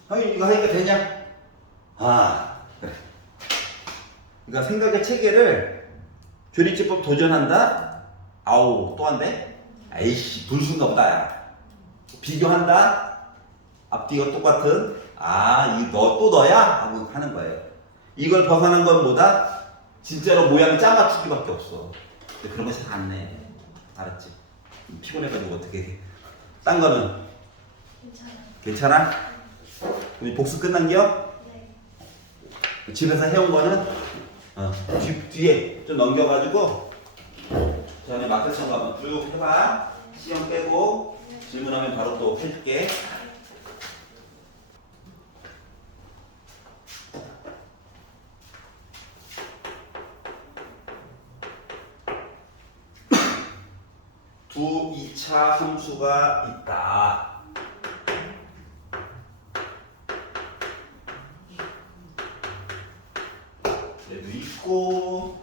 형님 이거 하니까 되냐? 그래. 그러니까 생각의 체계를 조립제법 도전한다? 아우 또 한대? 아이씨 불순가 보다 야. 비교한다? 앞뒤가 똑같은? 이거 너 또 너야? 하고 하는 거예요. 이걸 벗어난 건 뭐다? 진짜로 모양이 짜맞추기밖에 없어. 근데 그런 것이 안 내. 알았지? 피곤해가지고 어떻게 딴 거는? 괜찮아요. 괜찮아? 우리 복습 끝난겨? 네. 집에서 해온 거는 뒤에 좀 넘겨가지고 전에 마크처럼 한번 쭉 해봐. 시험 빼고 질문하면 바로 또 해줄게. 두 2차 함수가 있다. 얘도 있고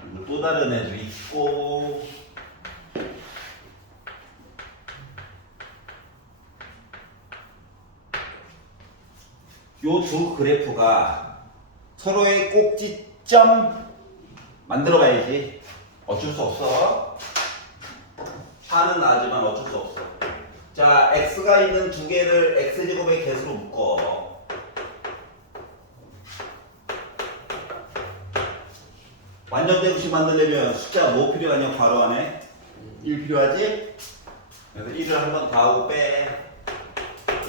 그리고 또 다른 애도 있고 요 두 그래프가 서로의 꼭지점 만들어 봐야지. 어쩔 수 없어. 화는 나지만 어쩔 수 없어. 자, x가 있는 두 개를 x제곱의 개수로 묶어. 완전 대국식 만들려면 숫자가 뭐 필요하냐? 괄호 안에 1 필요하지? 그래서 1을 한 번 더 하고 빼.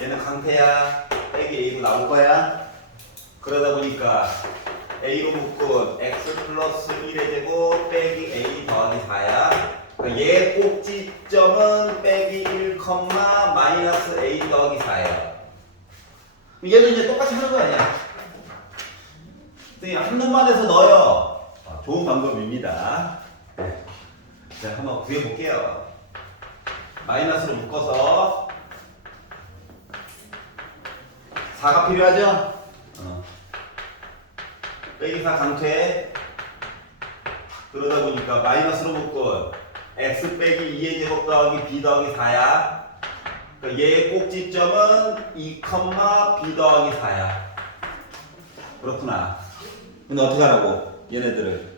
얘는 강태야. 빼기 a로 나올 거야. 그러다 보니까 a로 묶은 x 플러스 1의 제곱 빼기 a 더하기 4야. 그러니까 얘 꼭지점은 빼기 1, 마이너스 a 더하기 4야. 얘도 이제 똑같이 하는 거 아니야? 한 놈만 해서 넣어요. 좋은 방법입니다. 자, 한번 구해볼게요. 마이너스로 묶어서 4가 필요하죠? 빼기 4 강퇴. 그러다 보니까 마이너스로 묶은 x 빼기 2의 제곱 더하기 b 더하기 4야. 그러니까 얘의 꼭지점은 2, b 더하기 4야. 그렇구나. 근데 어떻게 하라고? 얘네들을.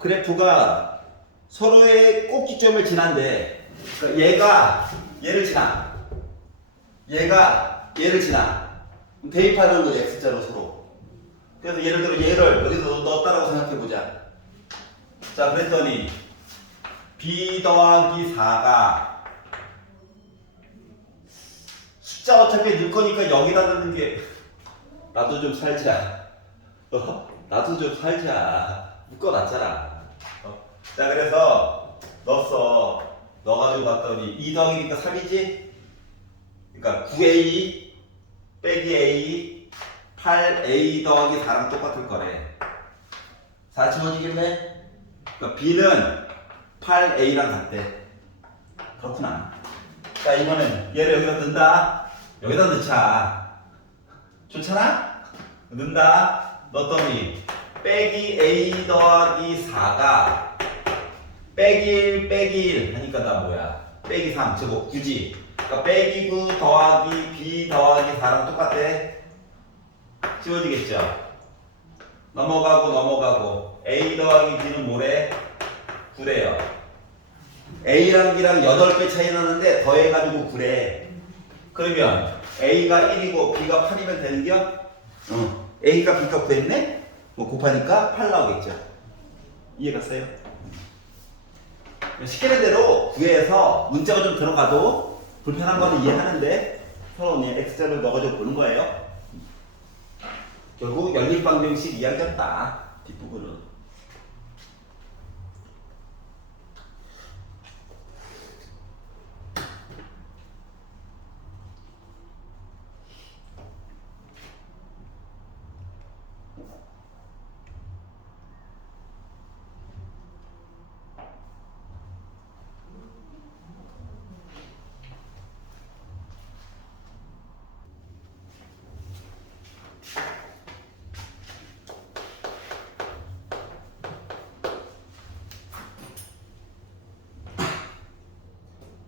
그래프가 서로의 꼭지점을 지난데, 그러니까 얘가 얘를 지나. 얘가 얘를 지나. 대입하는 거지, x자로 서로. 그래서 예를 들어 얘를 여기서 넣었다라고 생각해보자. 자, 그랬더니 b 더하기 4가 숫자 어차피 넣을 거니까 여기다 넣는 게 나도 좀 살자. 나도 좀 살자. 묶어놨잖아. 자, 그래서 넣었어. 넣어가지고 봤더니 2 더하기니까 3이지? 그러니까 9a 빼기 a 8a 더하기 4랑 똑같을 거래. 4 지워지겠네? 그러니까 b는 8a랑 같대. 그렇구나. 자, 이번엔 얘를 여기다 넣는다. 여기다 넣자. 좋잖아? 넣는다. 넣었더니 빼기 a 더하기 4가 빼기 1 빼기 1 하니까 나 뭐야? 빼기 3 제곱 9지. 그러니까 빼기 9 더하기 b 더하기 4랑 똑같대. 지워지겠죠? 넘어가고 넘어가고 a 더하기 b는 뭐래? 9래요. a랑 b랑 8배 차이 나는데 더해가지고 9래. 그러면 a가 1이고 b가 8이면 되는겨? a가 b가 9했네? 뭐 곱하니까 8 나오겠죠? 이해갔어요? 시키는 대로 구해서 문자가 좀 들어가도 불편한 거는 이해하는데 서로 x자를 넣어줘 보는 거예요. 결국 연립방정식 이야기였다. 뒷부분은.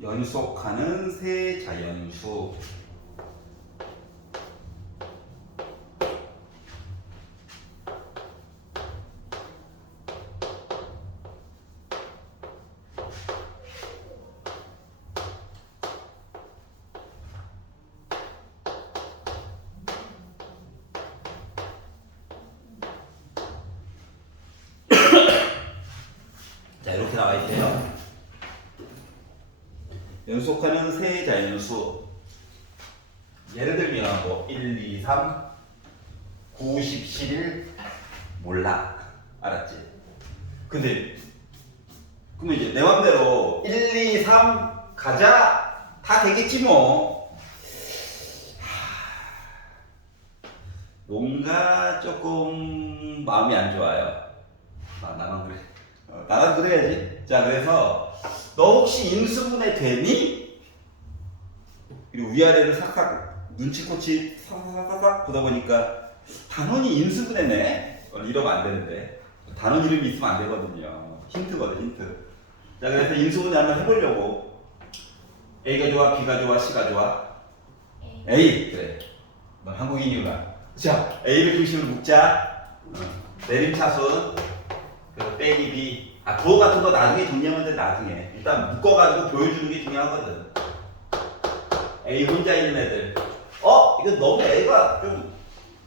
연속하는 세 자연수. 자, 이렇게 나와 있대요. 연속하는 세 자연수. 예를 들면 뭐 1, 2, 3, 90, 11 몰라. 알았지? 근데 그러면 이제 내 맘대로 1, 2, 3 가자 다 되겠지 뭐. 뭔가 조금 마음이 안 좋아요. 나만 그래. 나만 그래야지. 자, 그래서 너 혹시 인수분해 되니? 그리고 위아래를 삭삭 눈치코치 삭삭삭삭 보다 보니까 단원이 인수분해네. 이러면 안 되는데 단원 이름이 있으면 안 되거든요. 힌트거든, 힌트. 자, 그래서 인수분해 한번 해보려고. A가 좋아, B가 좋아, C가 좋아? A. 그래. 너 한국인이구나. 자, A를 중심으로 묶자. 내림차순. 그래서 빼기 B. 부호 같은 거 나중에 정리하면 돼, 나중에. 일단 묶어가지고 보여주는 게 중요하거든. A 혼자 있는 애들. 이거 너무 애가 좀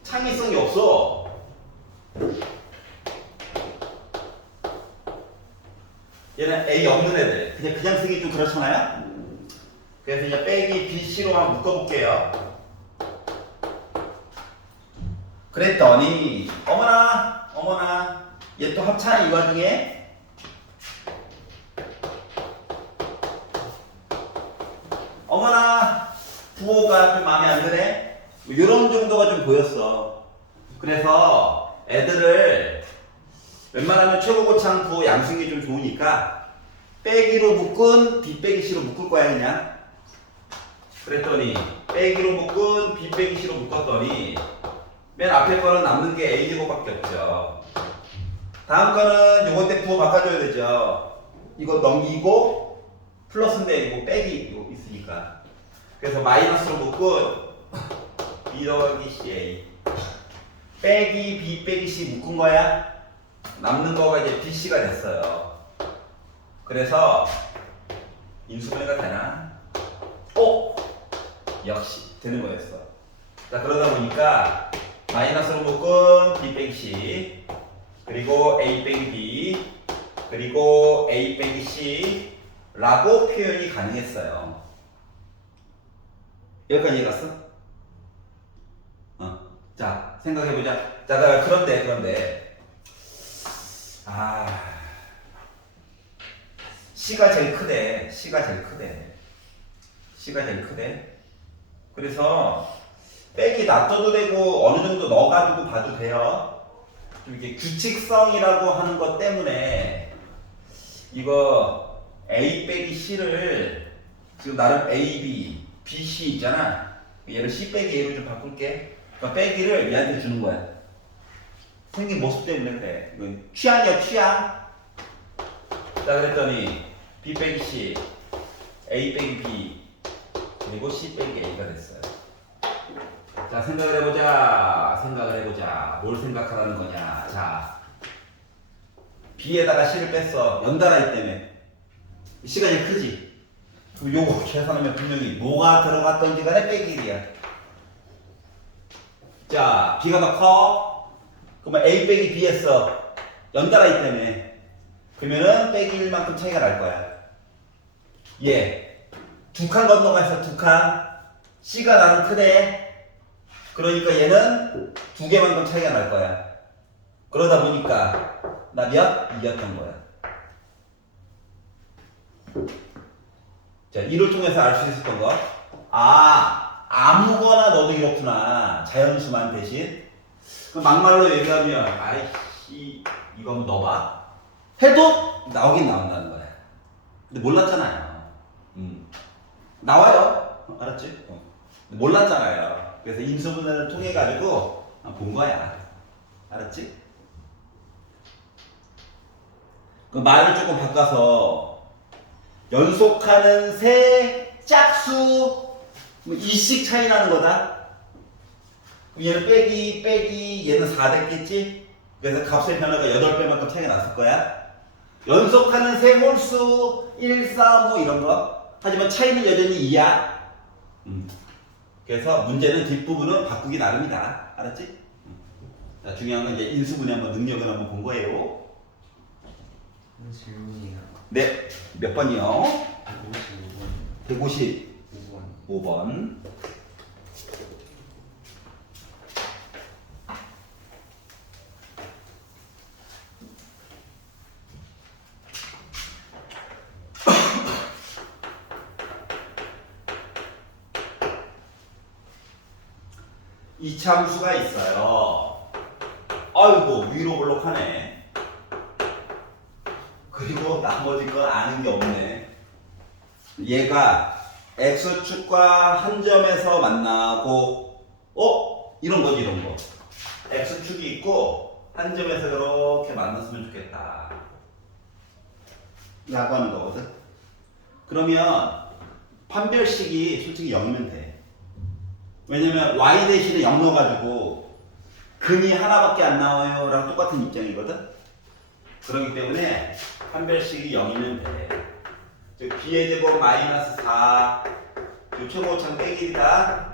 창의성이 없어. 얘는 A 없는 애들. 그냥 쓰기 좀 그렇잖아요? 그래서 이제 빼기 B, C로만 묶어볼게요. 그랬더니, 어머나, 얘 또 합차네, 이 와중에. 어머나, 부호가 좀 마음에 안 드네? 이런 정도가 좀 보였어. 그래서 애들을 웬만하면 최고고창 부호 양승이 좀 좋으니까 빼기로 묶은 B 빼기 C로 묶을 거야, 그냥. 그랬더니 빼기로 묶은 B 빼기 C로 묶었더니 맨 앞에 거는 남는 게 A 제곱밖에 없죠. 다음 거는 요건데 부호 바꿔줘야 되죠. 이거 넘기고 플러스인데 이거 빼기 이거 있으니까. 그래서 마이너스로 묶은 B 더하기 CA 빼기 B 빼기 C 묶은 거야. 남는 거가 이제 BC가 됐어요. 그래서 인수분해가 되나? 역시 되는 거였어. 자, 그러다 보니까 마이너스로 묶은 B 빼기 C 그리고 A 빼기 B 그리고 A 빼기 C 라고 표현이 가능했어요. 여기까지 해갔어? 자, 생각해보자. 자, 그런데 C가 제일 크대. C가 제일 크대. 그래서 빼기 놔둬도 되고 어느 정도 넣어가지고 봐도 돼요. 좀 이게 규칙성이라고 하는 것 때문에 이거 A 빼기 C를 지금 나름 A, B, B, C 있잖아. 얘를 C 빼기 A로 좀 바꿀게. 그러니까 빼기를 얘한테 주는 거야. 생긴 모습 때문에 그래. 이건 취향이야, 취향. 자, 그랬더니 B 빼기 C, A 빼기 B, 그리고 C 빼기 A가 됐어요. 자, 생각을 해보자. 뭘 생각하라는 거냐. 자, B에다가 C를 뺐어. 연달아있기 때문에. C가 제일 크지? 그럼 요거 계산하면 분명히 뭐가 들어갔던지 간에 빼기 1이야. 자, B가 더 커? 그러면 A 빼기 B 했어. 연달아있기 때문에. 그러면은 빼기 1만큼 차이가 날 거야. 얘. 두 칸 건너가서 두 칸. C가 나는 크대. 그러니까 얘는 두 개만큼 차이가 날 거야. 그러다 보니까 나 몇? 2였던 거야. 자, 이를 통해서 알 수 있었던 거. 아무거나 넣어도 이렇구나. 자연수만 대신. 그럼 막말로 얘기하면 아이씨 이거 한번 넣어봐. 해도 나오긴 나온다는 거야. 근데 몰랐잖아요. 나와요. 알았지? 근데 몰랐잖아요. 그래서 인수분해를 통해 가지고 본 거야. 알았지? 그 말을 조금 바꿔서 연속하는 세 짝수 뭐 2씩 차이 나는 거다. 얘는 빼기 얘는 4 됐겠지? 그래서 값의 변화가 8배만큼 차이가 났을 거야. 연속하는 세 홀수 1, 4 뭐 이런 거. 하지만 차이는 여전히 2야. 그래서 문제는 뒷부분은 바꾸기 나름이다. 알았지? 자, 중요한 건 이제 인수분해 한번 능력을 한번 본 거예요. 질문이요. 네, 몇 번이요? 155번. 155번. 이차함수가 있어요. 아이고 위로 볼록하네. 그리고 나머지 건 아는 게 없네. 얘가 x축과 한 점에서 만나고 이런 거지 이런 거. x축이 있고 한 점에서 이렇게 만났으면 좋겠다 라고 하는 거거든. 그러면 판별식이 솔직히 0이면 돼. 왜냐면 y 대신에 0 넣어가지고 근이 하나밖에 안 나와요 랑 똑같은 입장이거든. 그렇기 때문에 판별식이 0이면 돼. 즉 b의 제곱 마이너스 4 요 최고차는 빼기 1이다.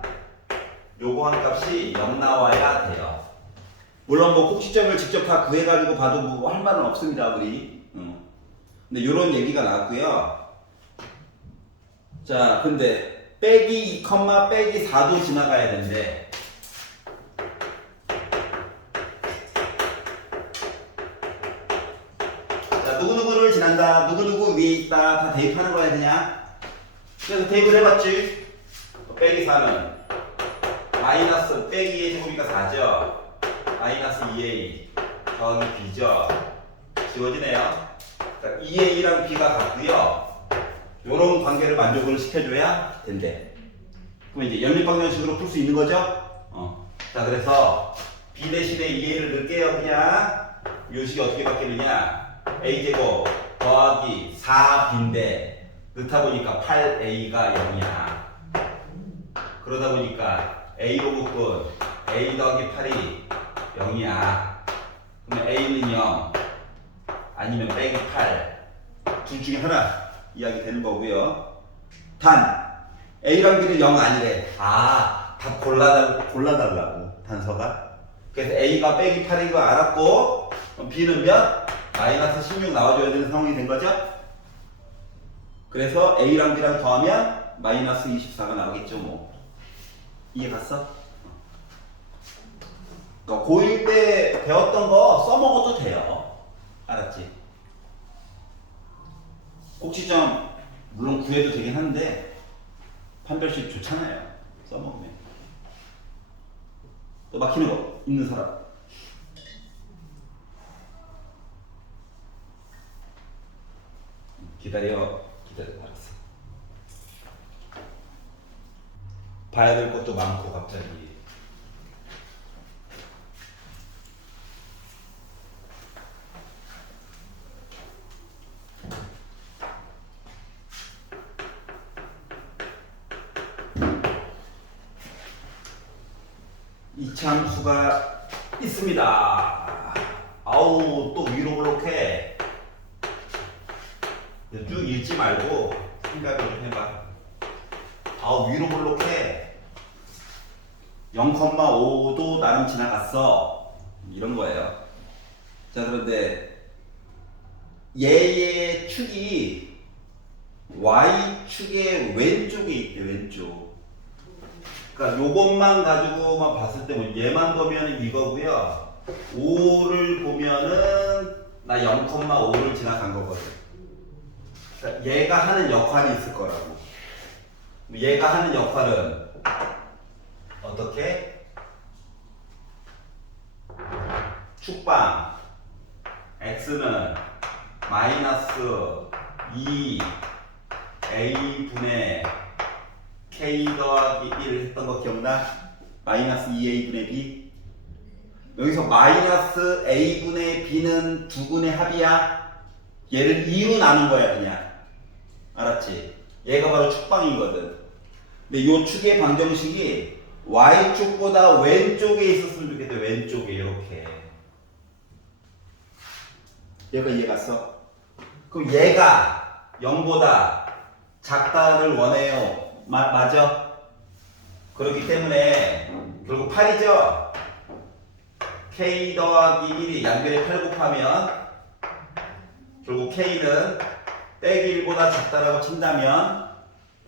요거 한 값이 0 나와야 돼요. 물론 뭐 꼭지점을 직접 다 구해가지고 봐도 뭐 할 말은 없습니다 우리. 근데 요런 얘기가 나왔고요. 자 근데 빼기 2, 빼기 4도 지나가야 되는데 자 누구누구를 지난다. 누구누구 위에 있다. 다 대입하는 거야 그냥. 그래서 대입을 해봤지. 빼기 4는 마이너스 빼기의 제곱이니까 4죠. 마이너스 2a 더하기 b죠. 지워지네요. 그러니까 2a랑 b가 같고요. 요런 관계를 만족을 시켜줘야 된대. 그럼 이제 연립방정식으로 풀 수 있는 거죠? 자, 그래서 b 대신에 2a를 넣을게요. 그냥 요식이 어떻게 바뀌느냐? a제곱 더하기 4b인데 넣다 보니까 8a가 0이야. 그러다 보니까 a로 묶은 a 더하기 8이 0이야. 그러면 a는 0 아니면 빼기 8 둘 중에 하나 이야기 되는 거고요. 단 A랑 B는 0 아니래. 다 골라달라고 단서가. 그래서 A가 빼기 8인 거 알았고 B는 몇? 마이너스 16 나와줘야 되는 상황이 된 거죠. 그래서 A랑 B랑 더하면 마이너스 24가 나오겠죠 뭐. 이해 갔어? 그러니까 고1 때 배웠던 거 써먹어도 돼요. 알았지? 꼭지점 물론 구해도 되긴 한데 판별식 좋잖아요. 써먹으면. 또 막히는 거 있는 사람. 기다려 알았어. 봐야 될 것도 많고 갑자기. 이차함수가 있습니다. 아우 또 위로 볼록해. 쭉 읽지 말고 생각을 좀 해봐. 아우 위로 볼록해. 0,5도 나름 지나갔어. 이런 거예요. 자 그런데 얘의 축이 y축의 왼쪽에 있대. 왼쪽. 그러니까 요것만 가지고만 봤을 때 뭐 얘만 보면 이거고요. 5를 보면은 나 0,5를 지나간 거거든. 그러니까 얘가 하는 역할이 있을 거라고. 얘가 하는 역할은 어떻게? 축방 x는 마이너스 2a분의 k 더하기 1 했던 거 기억나? 마이너스 2a분의 b. 여기서 마이너스 a분의 b는 두 분의 합이야. 얘를 2로 나눈 거야 그냥. 알았지? 얘가 바로 축방이거든. 근데 요 축의 방정식이 Y축보다 왼쪽에 있었으면 좋겠대. 왼쪽에 이렇게. 얘가 이해갔어? 그럼 얘가 0보다 작다를 원해요. 맞아? 그렇기 때문에 결국 8이죠? K 더하기 1이 양변에 8 곱하면 결국 K는 빼기 1보다 작다라고 친다면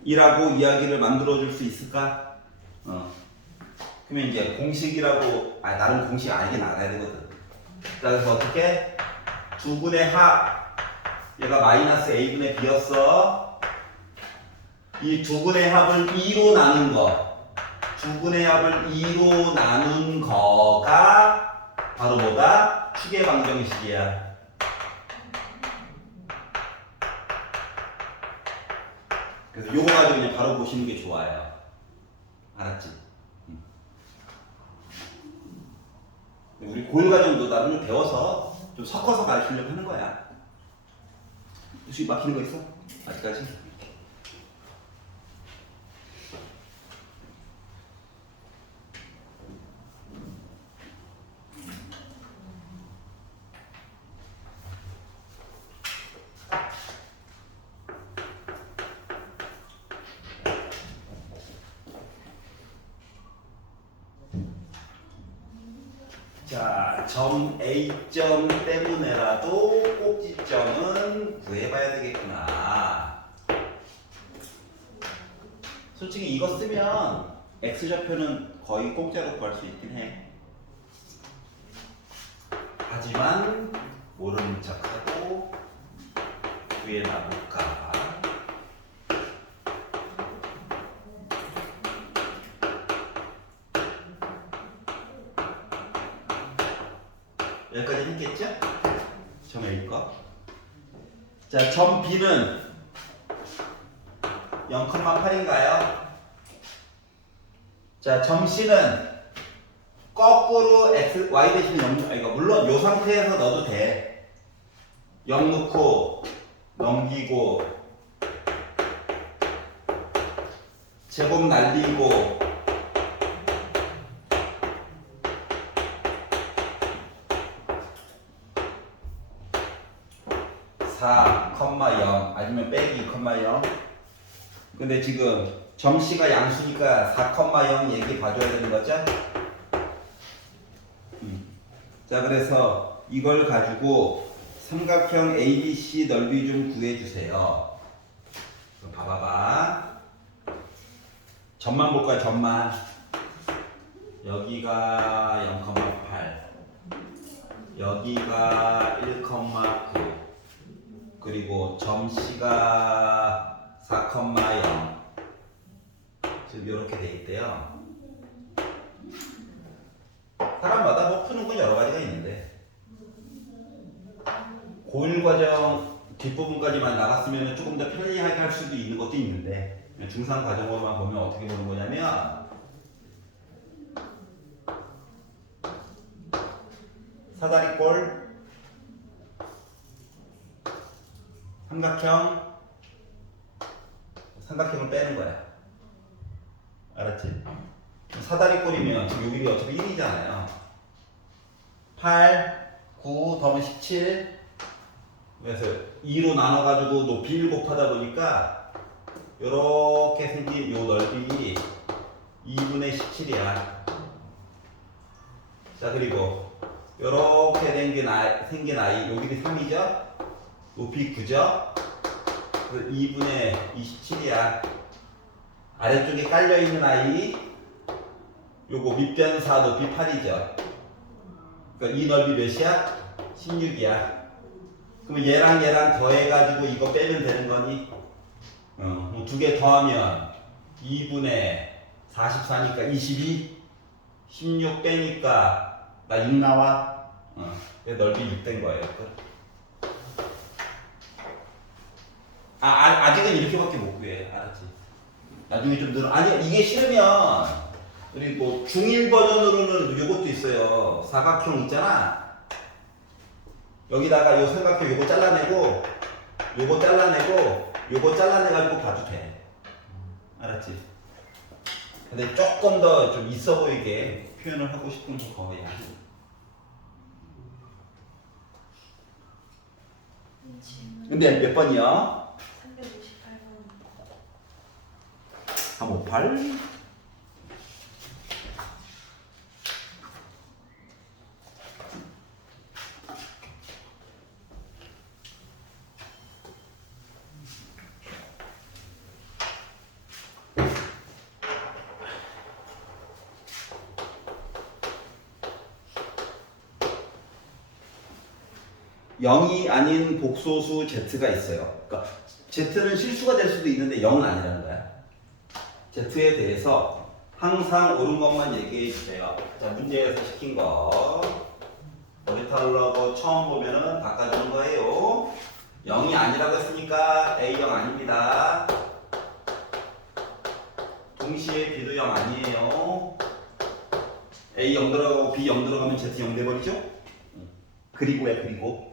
2라고 이야기를 만들어줄 수 있을까? 그러면 이제 공식이라고, 나름 공식 알긴 알아야 되거든. 자, 그래서 어떻게? 두분의 합, 얘가 마이너스 A분의 B였어. 이 두분의 합을 2로 나눈 거. 두분의 합을 2로 나눈 거가 바로 뭐다? 축의 방정식이야. 그래서 요거 가지고 그냥 바로 보시는 게 좋아요. 알았지? 우리 고일 과정도 나름 배워서 좀 섞어서 가르치려고 하는 거야. 혹시 막히는 거 있어? 아직까지? 자, 점 A점 때문에라도 꼭지점은 구해봐야 되겠구나. 솔직히 이거 쓰면 X좌표는 거의 공짜로 구할 수 있긴 해. 하지만 모르는 척하고 구해놔볼까. 여기까지 했겠죠? 점 A 거. 자, 점 B는 0,8인가요? 자, 점 C는 거꾸로 X, Y 대신 0, 그러니까 물론 이 상태에서 넣어도 돼. 0 넣고 넘기고 제곱 날리고 4,0 아니면 빼기 2,0. 근데 지금 점씨가 양수니까 4,0 얘기 봐줘야 되는 거죠? 자, 그래서 이걸 가지고 삼각형 ABC 넓이 좀 구해주세요. 봐봐봐. 점만 볼 거야, 점만. 여기가 0,8, 여기가 1,9, 그리고 점 C가 4,0 지금 이렇게 돼 있대요. 사람마다 뭐 푸는 건 여러 가지가 있는데 고일 과정 뒷부분까지만 나갔으면 조금 더 편리하게 할 수도 있는 것도 있는데 중상 과정으로만 보면 어떻게 보는 거냐면 사다리꼴 삼각형을 빼는 거야. 알았지? 사다리꼴이면 지금 여기 어차피 1이잖아요. 8, 9 더하면 17. 그래서 2로 나눠가지고 높이를 곱하다 보니까 이렇게 생긴 요 넓이 2분의 17이야. 자, 그리고 이렇게 생긴 아이 여기 3이죠? 높이 9죠? 그래서 2분의 27이야. 아래쪽에 깔려있는 아이 요거 밑변사 높이 8이죠. 그러니까 이 넓이 몇이야? 16이야. 그러면 얘랑 더해가지고 이거 빼면 되는 거니? 뭐 두 개 더하면 2분의 44니까 22, 16 빼니까 나 6 나와. 넓이 6 된 거예요. 아직은 이렇게밖에 못 구해. 알았지? 나중에 좀 늘어. 아니, 이게 싫으면 우리 뭐 중1 버전으로는 요것도 있어요. 사각형 있잖아. 여기다가 요 삼각형 요거 잘라내고 요거 잘라내고 요거 잘라내가지고 봐도 돼. 알았지? 근데 조금 더 좀 있어 보이게 표현을 하고 싶은 거야. 질문. 근데 몇 번이야? 358번. 358. 영이 아닌 복소수 z가 있어요. 그러니까 z는 실수가 될 수도 있는데 0은 아니라는 거야. z에 대해서 항상 옳은 것만 얘기해 주세요. 자, 문제에서 시킨 거. 오리탈러고 처음 보면은 바꿔주는 거예요. 0이 아니라고 했으니까 A 0 아닙니다. 동시에 B도 0 아니에요. A 0 들어가고 B 0 들어가면 Z 0 돼버리죠? 그리고야 그리고.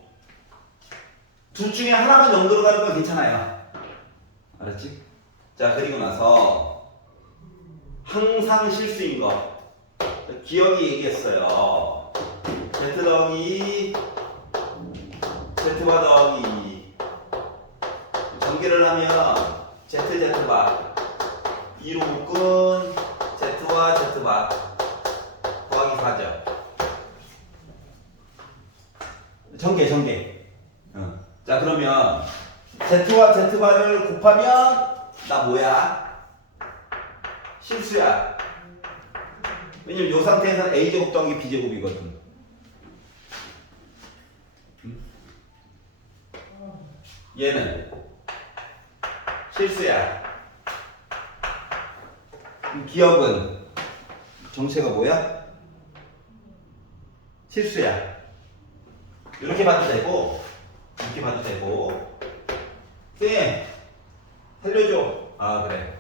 둘 중에 하나만 0 들어가는 건 괜찮아요. 알았지? 자, 그리고 나서 항상 실수인 거. 기억이 얘기했어요. Z 더하기 Z바 더하기 전개를 하면 ZZ바 2로 묶은 Z와 Z바 더하기 4죠. 전개. 자, 그러면 Z와 Z바를 곱하면 나 뭐야? 실수야. 왜냐면 이 상태에서는 A제곱 더하기 B제곱이거든. 얘는 실수야. 그럼 기억은 정체가 뭐야? 실수야. 이렇게 봐도 되고 이렇게 봐도 되고. 쌤 살려줘. 아, 그래.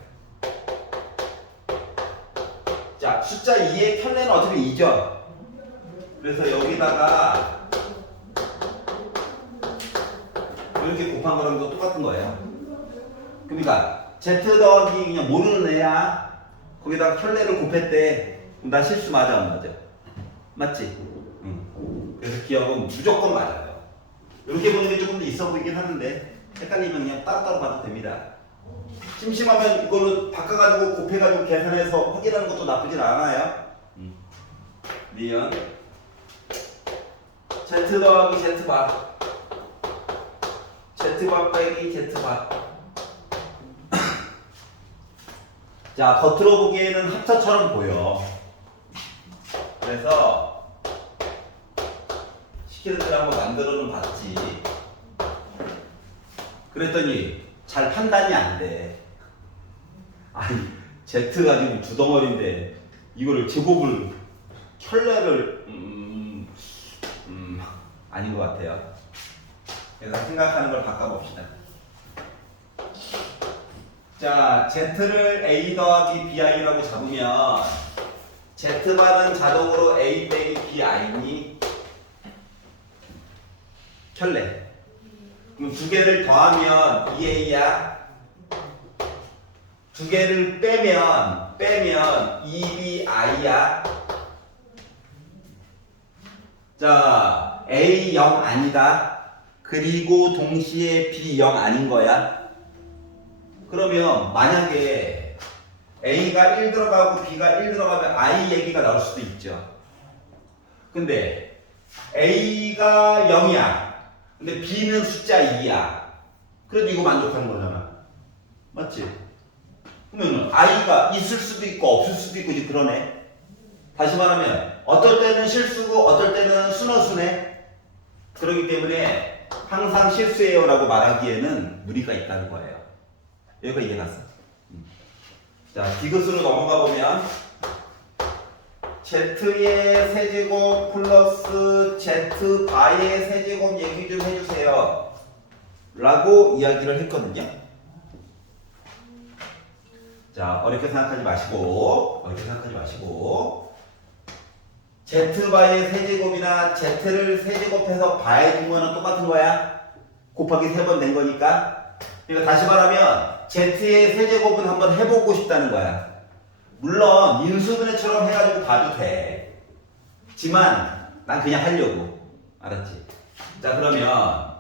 자, 숫자 2의 편례는 어차피 2죠. 그래서 여기다가 이렇게 곱한 거랑 또 똑같은 거예요. 그러니까 Z 더하기 그냥 모르는 애야. 거기다가 편례를 곱했대. 그럼 나 실수 맞아 안 맞아? 맞지? 응. 그래서 기억은 무조건 맞아요. 이렇게 보는 게 조금 더 있어 보이긴 하는데 헷갈리면 그냥 따로따로 봐도 됩니다. 심심하면 이걸로 바꿔가지고 곱해가지고 계산해서 확인하는 것도 나쁘진 않아요. 미연 Z 더하기 Z바 Z바 빼기 Z바. 자, 겉으로 보기에는 합차처럼 보여. 그래서 시키는 대로 한번 만들어는 봤지. 그랬더니 잘 판단이 안 돼. 아니, Z 가지고 두 덩어리인데 이거를 제곱을 켤레를 아닌 것 같아요. 그래서 생각하는 걸 바꿔봅시다. 자, Z를 A 더하기 BI라고 잡으면 Z바는 자동으로 A 빼기 BI니 켤레. 그럼 두 개를 더하면 2A야. 두 개를 빼면 2BI야. 자, A 0 아니다. 그리고 동시에 B 0 아닌 거야. 그러면 만약에 A가 1 들어가고 B가 1 들어가면 I 얘기가 나올 수도 있죠. 근데 A가 0이야. 근데 B는 숫자 2야. 그래도 이거 만족하는 거잖아. 맞지? 그러면 I가 있을 수도 있고 없을 수도 있고 이제 그러네. 다시 말하면 어떨 때는 실수고 어떨 때는 순어수네. 그렇기 때문에 항상 실수예요 라고 말하기에는 무리가 있다는 거예요. 여기가 이해갔어. 자, 디귿으로 넘어가 보면 Z의 세제곱 플러스 Z바의 세제곱 얘기 좀 해주세요 라고 이야기를 했거든요. 자, 어렵게 생각하지 마시고 Z바의 세제곱이나 Z를 세제곱해서 바의 분모는 똑같은 거야. 곱하기 3번 된 거니까. 그러니까 다시 말하면 z의 세제곱은 한번 해보고 싶다는 거야. 물론 인수분해처럼 해가지고 봐도 돼. 지만 난 그냥 하려고. 알았지? 자, 그러면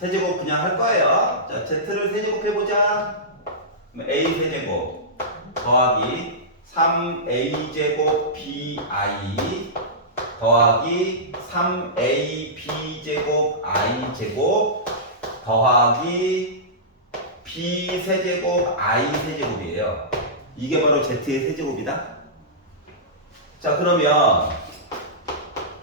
세제곱 그냥 할 거예요. 자, z를 세제곱 해보자. 그럼 a 세제곱 더하기 3a제곱 bi 더하기 3ab제곱 i제곱 더하기 b세제곱 i세제곱이에요. 이게 바로 z의 세제곱이다. 자, 그러면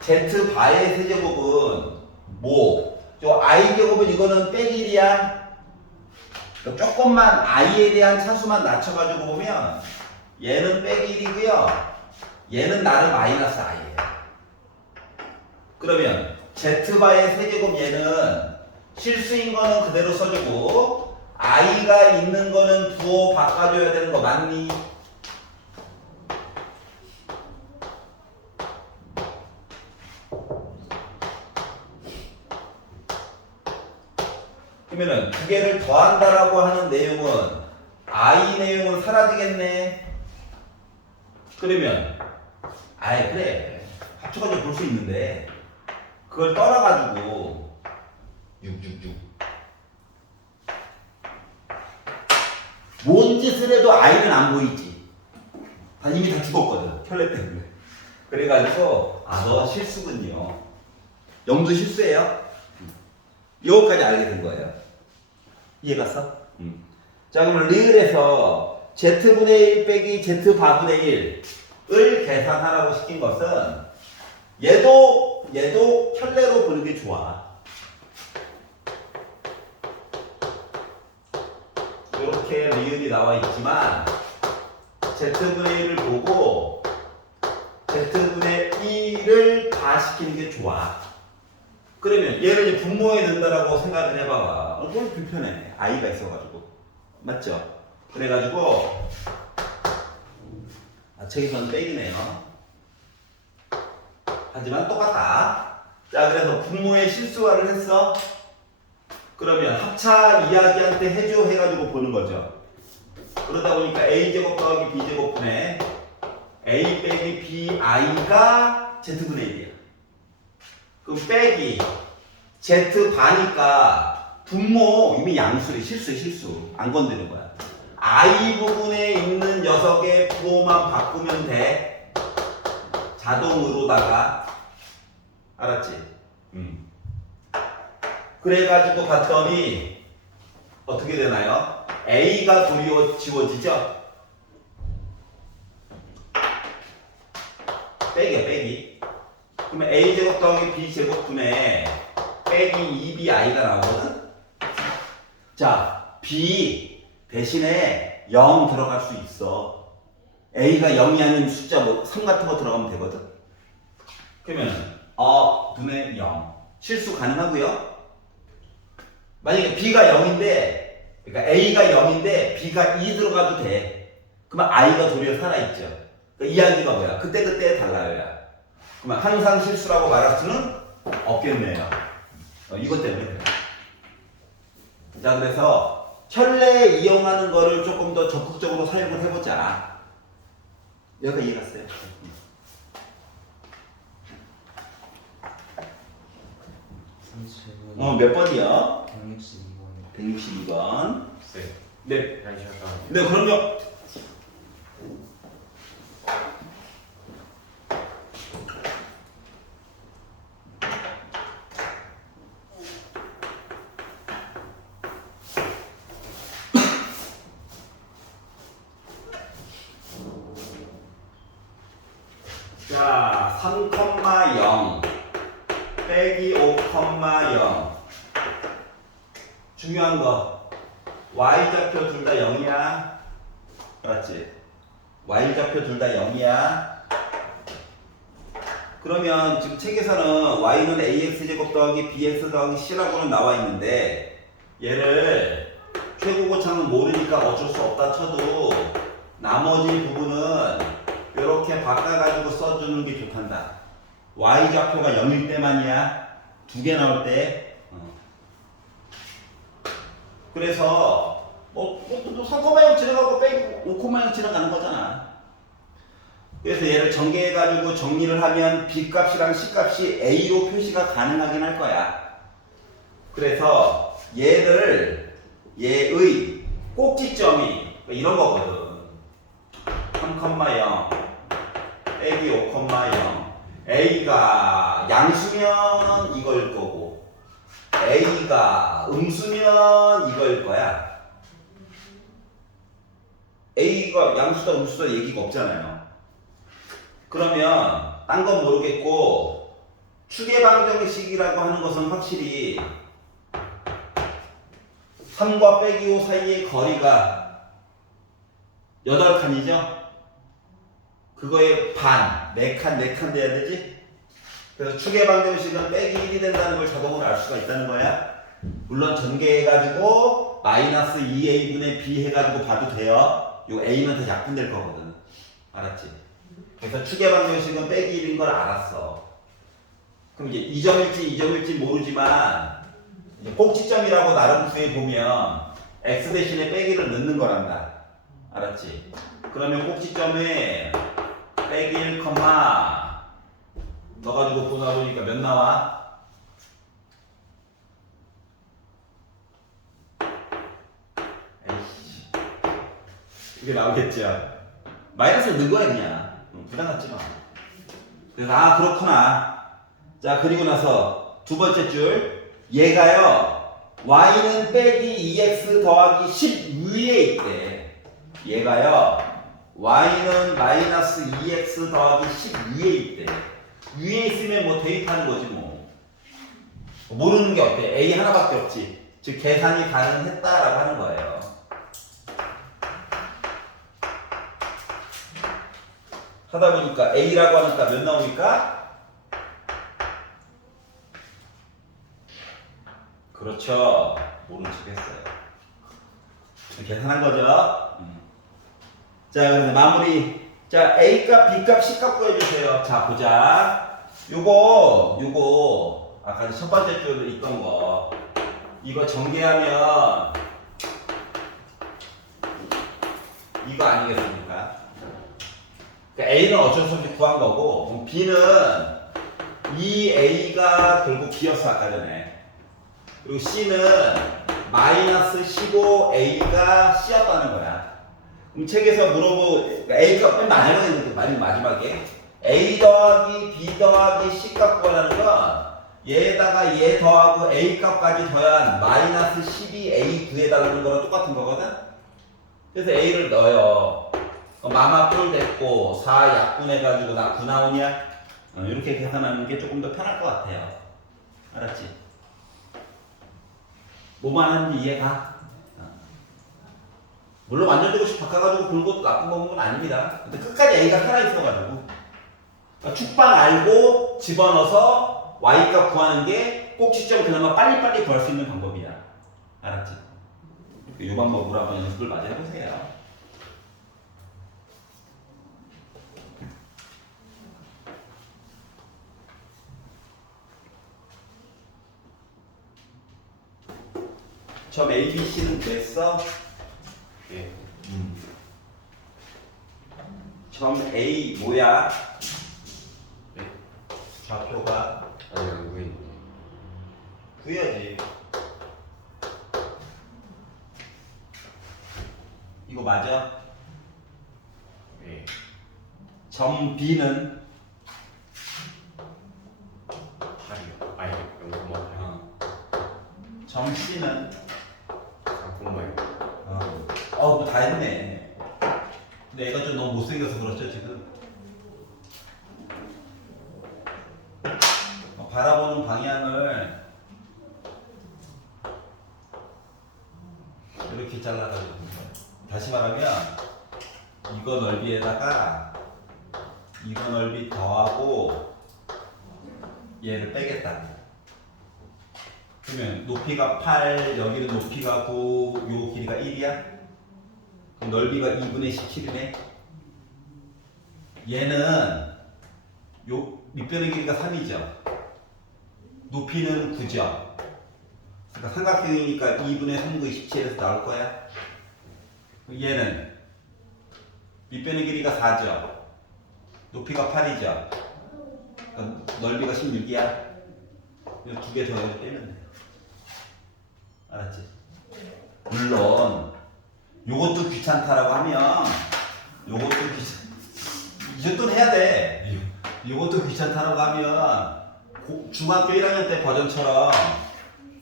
z바의 세제곱은 뭐? 저 i제곱은 이거는 빼기 1이야. 조금만 i에 대한 차수만 낮춰가지고 보면 얘는 빼기 1이고요. 얘는 나름 마이너스 i예요. 그러면 z바의 세제곱 얘는 실수인 거는 그대로 써주고 i가 있는 거는 부호 바꿔줘야 되는 거 맞니? 그러면은 두 개를 더한다라고 하는 내용은 i 내용은 사라지겠네. 그러면 아이 그래 합쳐가지고 볼 수 있는데 그걸 떠나가지고 666. 뭔 짓을 해도 i는 안 보이지. 이미 다 죽었거든 혈례 때문에. 그래가지고 너 실수군요. 영도 실수예요. 요거까지 알게 된 거예요. 이해갔어? 자, 그러면 리을에서 z분의 1 빼기 z바분의 1을 계산하라고 시킨 것은 얘도 혈례로 보는 게 좋아. 이렇게 리을이 나와 있지만 z분의 1을 보고 z분의 1을 다 시키는 게 좋아. 그러면 얘를 이제 분모에 넣는다라고 생각을 해봐봐. 그건 불편해. i가 있어가지고. 맞죠? 그래가지고 책에서는 빼기네요. 하지만 똑같다. 자, 그래서 분모에 실수화를 했어. 그러면 합차 이야기한테 해줘 해가지고 보는 거죠. 그러다 보니까 a제곱 더하기 b제곱 분의 a 빼기 bi가 z분의 1이야. 그럼 빼기 z바니까 분모 이미 양수래. 실수 안 건드는 거야. i 부분에 있는 녀석의 부호만 바꾸면 돼. 자동으로다가. 알았지? 그래가지고 봤더니 어떻게 되나요? a가 도리어 지워지죠? 빼기. 그러면 a제곱 더하기 b제곱 분의 빼기 2bi가 나오거든? 자, b 대신에 0 들어갈 수 있어. a가 0이 아닌 숫자 뭐 3 같은 거 들어가면 되거든? 그러면 분의 0 실수 가능하고요. 만약에 b가 0인데 그러니까 a가 0인데 b가 2 들어가도 돼. 그러면 i가 도리어 살아있죠. 그러니까 이야기가 뭐야? 그때그때 달라요. 그러면 항상 실수라고 말할 수는 없겠네요. 이것 때문에 그래요. 자, 그래서 혈례 이용하는 거를 조금 더 적극적으로 사용을 해보자. 여기가 이해갔어요? 몇 번이요? 162번. 네. 네, 그럼요. 자, 3,0 빼기 5,0 중요한 거 y좌표 둘 다 0이야. 맞지? y좌표 둘 다 0이야. 그러면 지금 책에서는 y는 ax제곱 더하기 bx 더하기 c라고는 나와 있는데 얘를 최고고창은 모르니까 어쩔 수 없다 쳐도 나머지 부분은 이렇게 바꿔가지고 써주는 게 좋단다. y좌표가 0일 때만이야. 두 개 나올 때. 그래서 또 3,0 지나가고 빼기 5,0 지나가는 거잖아. 그래서 얘를 전개해가지고 정리를 하면 B값이랑 C값이 A로 표시가 가능하긴 할 거야. 그래서 얘의 꼭지점이 이런 거거든. 3,0 빼기 5,0 A가 양수면 이거일 거고 A가 음수면 이거일 거야. A가 양수다 음수다 얘기가 없잖아요. 그러면 딴 건 모르겠고 추계방정식이라고 하는 것은 확실히 3과 빼기 5 사이의 거리가 8칸이죠? 그거의 반, 4칸 돼야 되지? 그래서 추계방정식은 빼기 1이 된다는 걸 자동으로 알 수가 있다는 거야. 물론 전개해가지고 마이너스 2a분의 b 해가지고 봐도 돼요. 요 a는 더 약분될 거거든. 알았지? 그래서 추계방정식은 빼기 1인 걸 알았어. 그럼 이제 2점일지 모르지만 이제 꼭지점이라고 나름수에 보면 x 대신에 빼기를 넣는 거란다. 알았지? 그러면 꼭지점에 빼기 1, 넣어가지고 보다 보니까 몇 나와? 에이씨. 이게 나오겠죠? 마이너스 넣은 거야 그냥. 부담 갖지 마. 그래서 그렇구나. 자 그리고 나서 두 번째 줄 얘가요 y는 빼기 2x 더하기 10 위에 있대. 얘가요 y는 마이너스 2x 더하기 10 위에 있대. 위에 있으면 뭐 대입하는 거지 뭐. 모르는 게 어때? a 하나밖에 없지. 즉 계산이 가능했다라고 하는 거예요. 하다 보니까 a라고 하니까 몇 나오니까? 그렇죠. 모른 척 했어요. 계산한 거죠. 자, 그래서 마무리. 자, A값, B값, C값 구해주세요. 자, 보자. 요거, 아까 첫 번째 줄에 있던 거. 이거 전개하면, 이거 아니겠습니까? 그러니까 A는 어쩔 수 없이 구한 거고, 그럼 B는 이 A가 결국 B였어, 아까 전에. 그리고 C는 마이너스 15A가 C였다는 거야. 그럼 책에서 그러니까 A값 맨 마지막에 있는 마지막에 A 더하기 B 더하기 C 값 구하라는 건 얘에다가 얘 더하고 A 값까지 더한 마이너스 12A 구해달라는 거랑 똑같은 거거든. 그래서 A를 넣어요. 마마풀 됐고 4 약분해가지고 나 9 나오냐? 이렇게 계산하는 게 조금 더 편할 것 같아요. 알았지? 뭐만 하는지 이해가? 물론 완전 조금씩 바꿔가지고 그런 것도 나쁜 건 아닙니다. 근데 끝까지 A가 살아있어가지고 그러니까 축방 알고 집어넣어서 Y값 구하는 게 꼭지점 그나마 빨리빨리 구할 수 있는 방법이야. 알았지? 이 방법으로 한번 연습을 마저 해보세요. 점 A, B, C는 구했어? 예. 점 A 뭐야? 네. 좌표가 아니 여기 있네. 구해야지. 이거 맞아? 예. 점 B는 8이요. 아니 0,8. 점 C는 4,8. 뭐 다 했네. 근데 애가 좀 너무 못생겨서 그렇죠 지금. 바라보는 방향을 이렇게 잘라가지고 다시 말하면 이거 넓이에다가 이거 넓이 더하고 얘를 빼겠다. 그러면 높이가 8, 여기는 높이가 9, 요 길이가 1이야? 그럼 넓이가 2분의 17이네? 얘는 요 밑변의 길이가 3이죠? 높이는 9죠? 그러니까 삼각형이니까 2분의 3구 27에서 나올 거야. 얘는 밑변의 길이가 4죠. 높이가 8이죠. 그러니까 넓이가 16이야. 이거 두 개 더 빼면 돼. 알았지? 물론 요것도 귀찮다라고 하면 요것도 이것도 해야 돼. 요것도 귀찮다라고 하면 중학교 1학년 때 버전처럼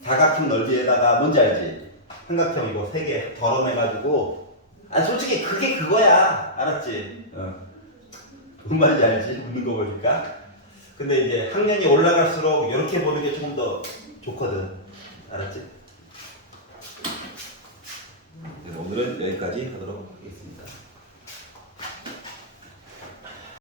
사각형 넓이에다가 뭔지 알지? 삼각형 이거 3개 덜어내가지고 솔직히 그게 그거야. 알았지? 뭔 말인지 알지? 묻는 거 보니까. 근데 이제 학년이 올라갈수록 이렇게 보는 게 조금 더 좋거든. 알았지? 그래서 오늘은 여기까지 하도록 하겠습니다.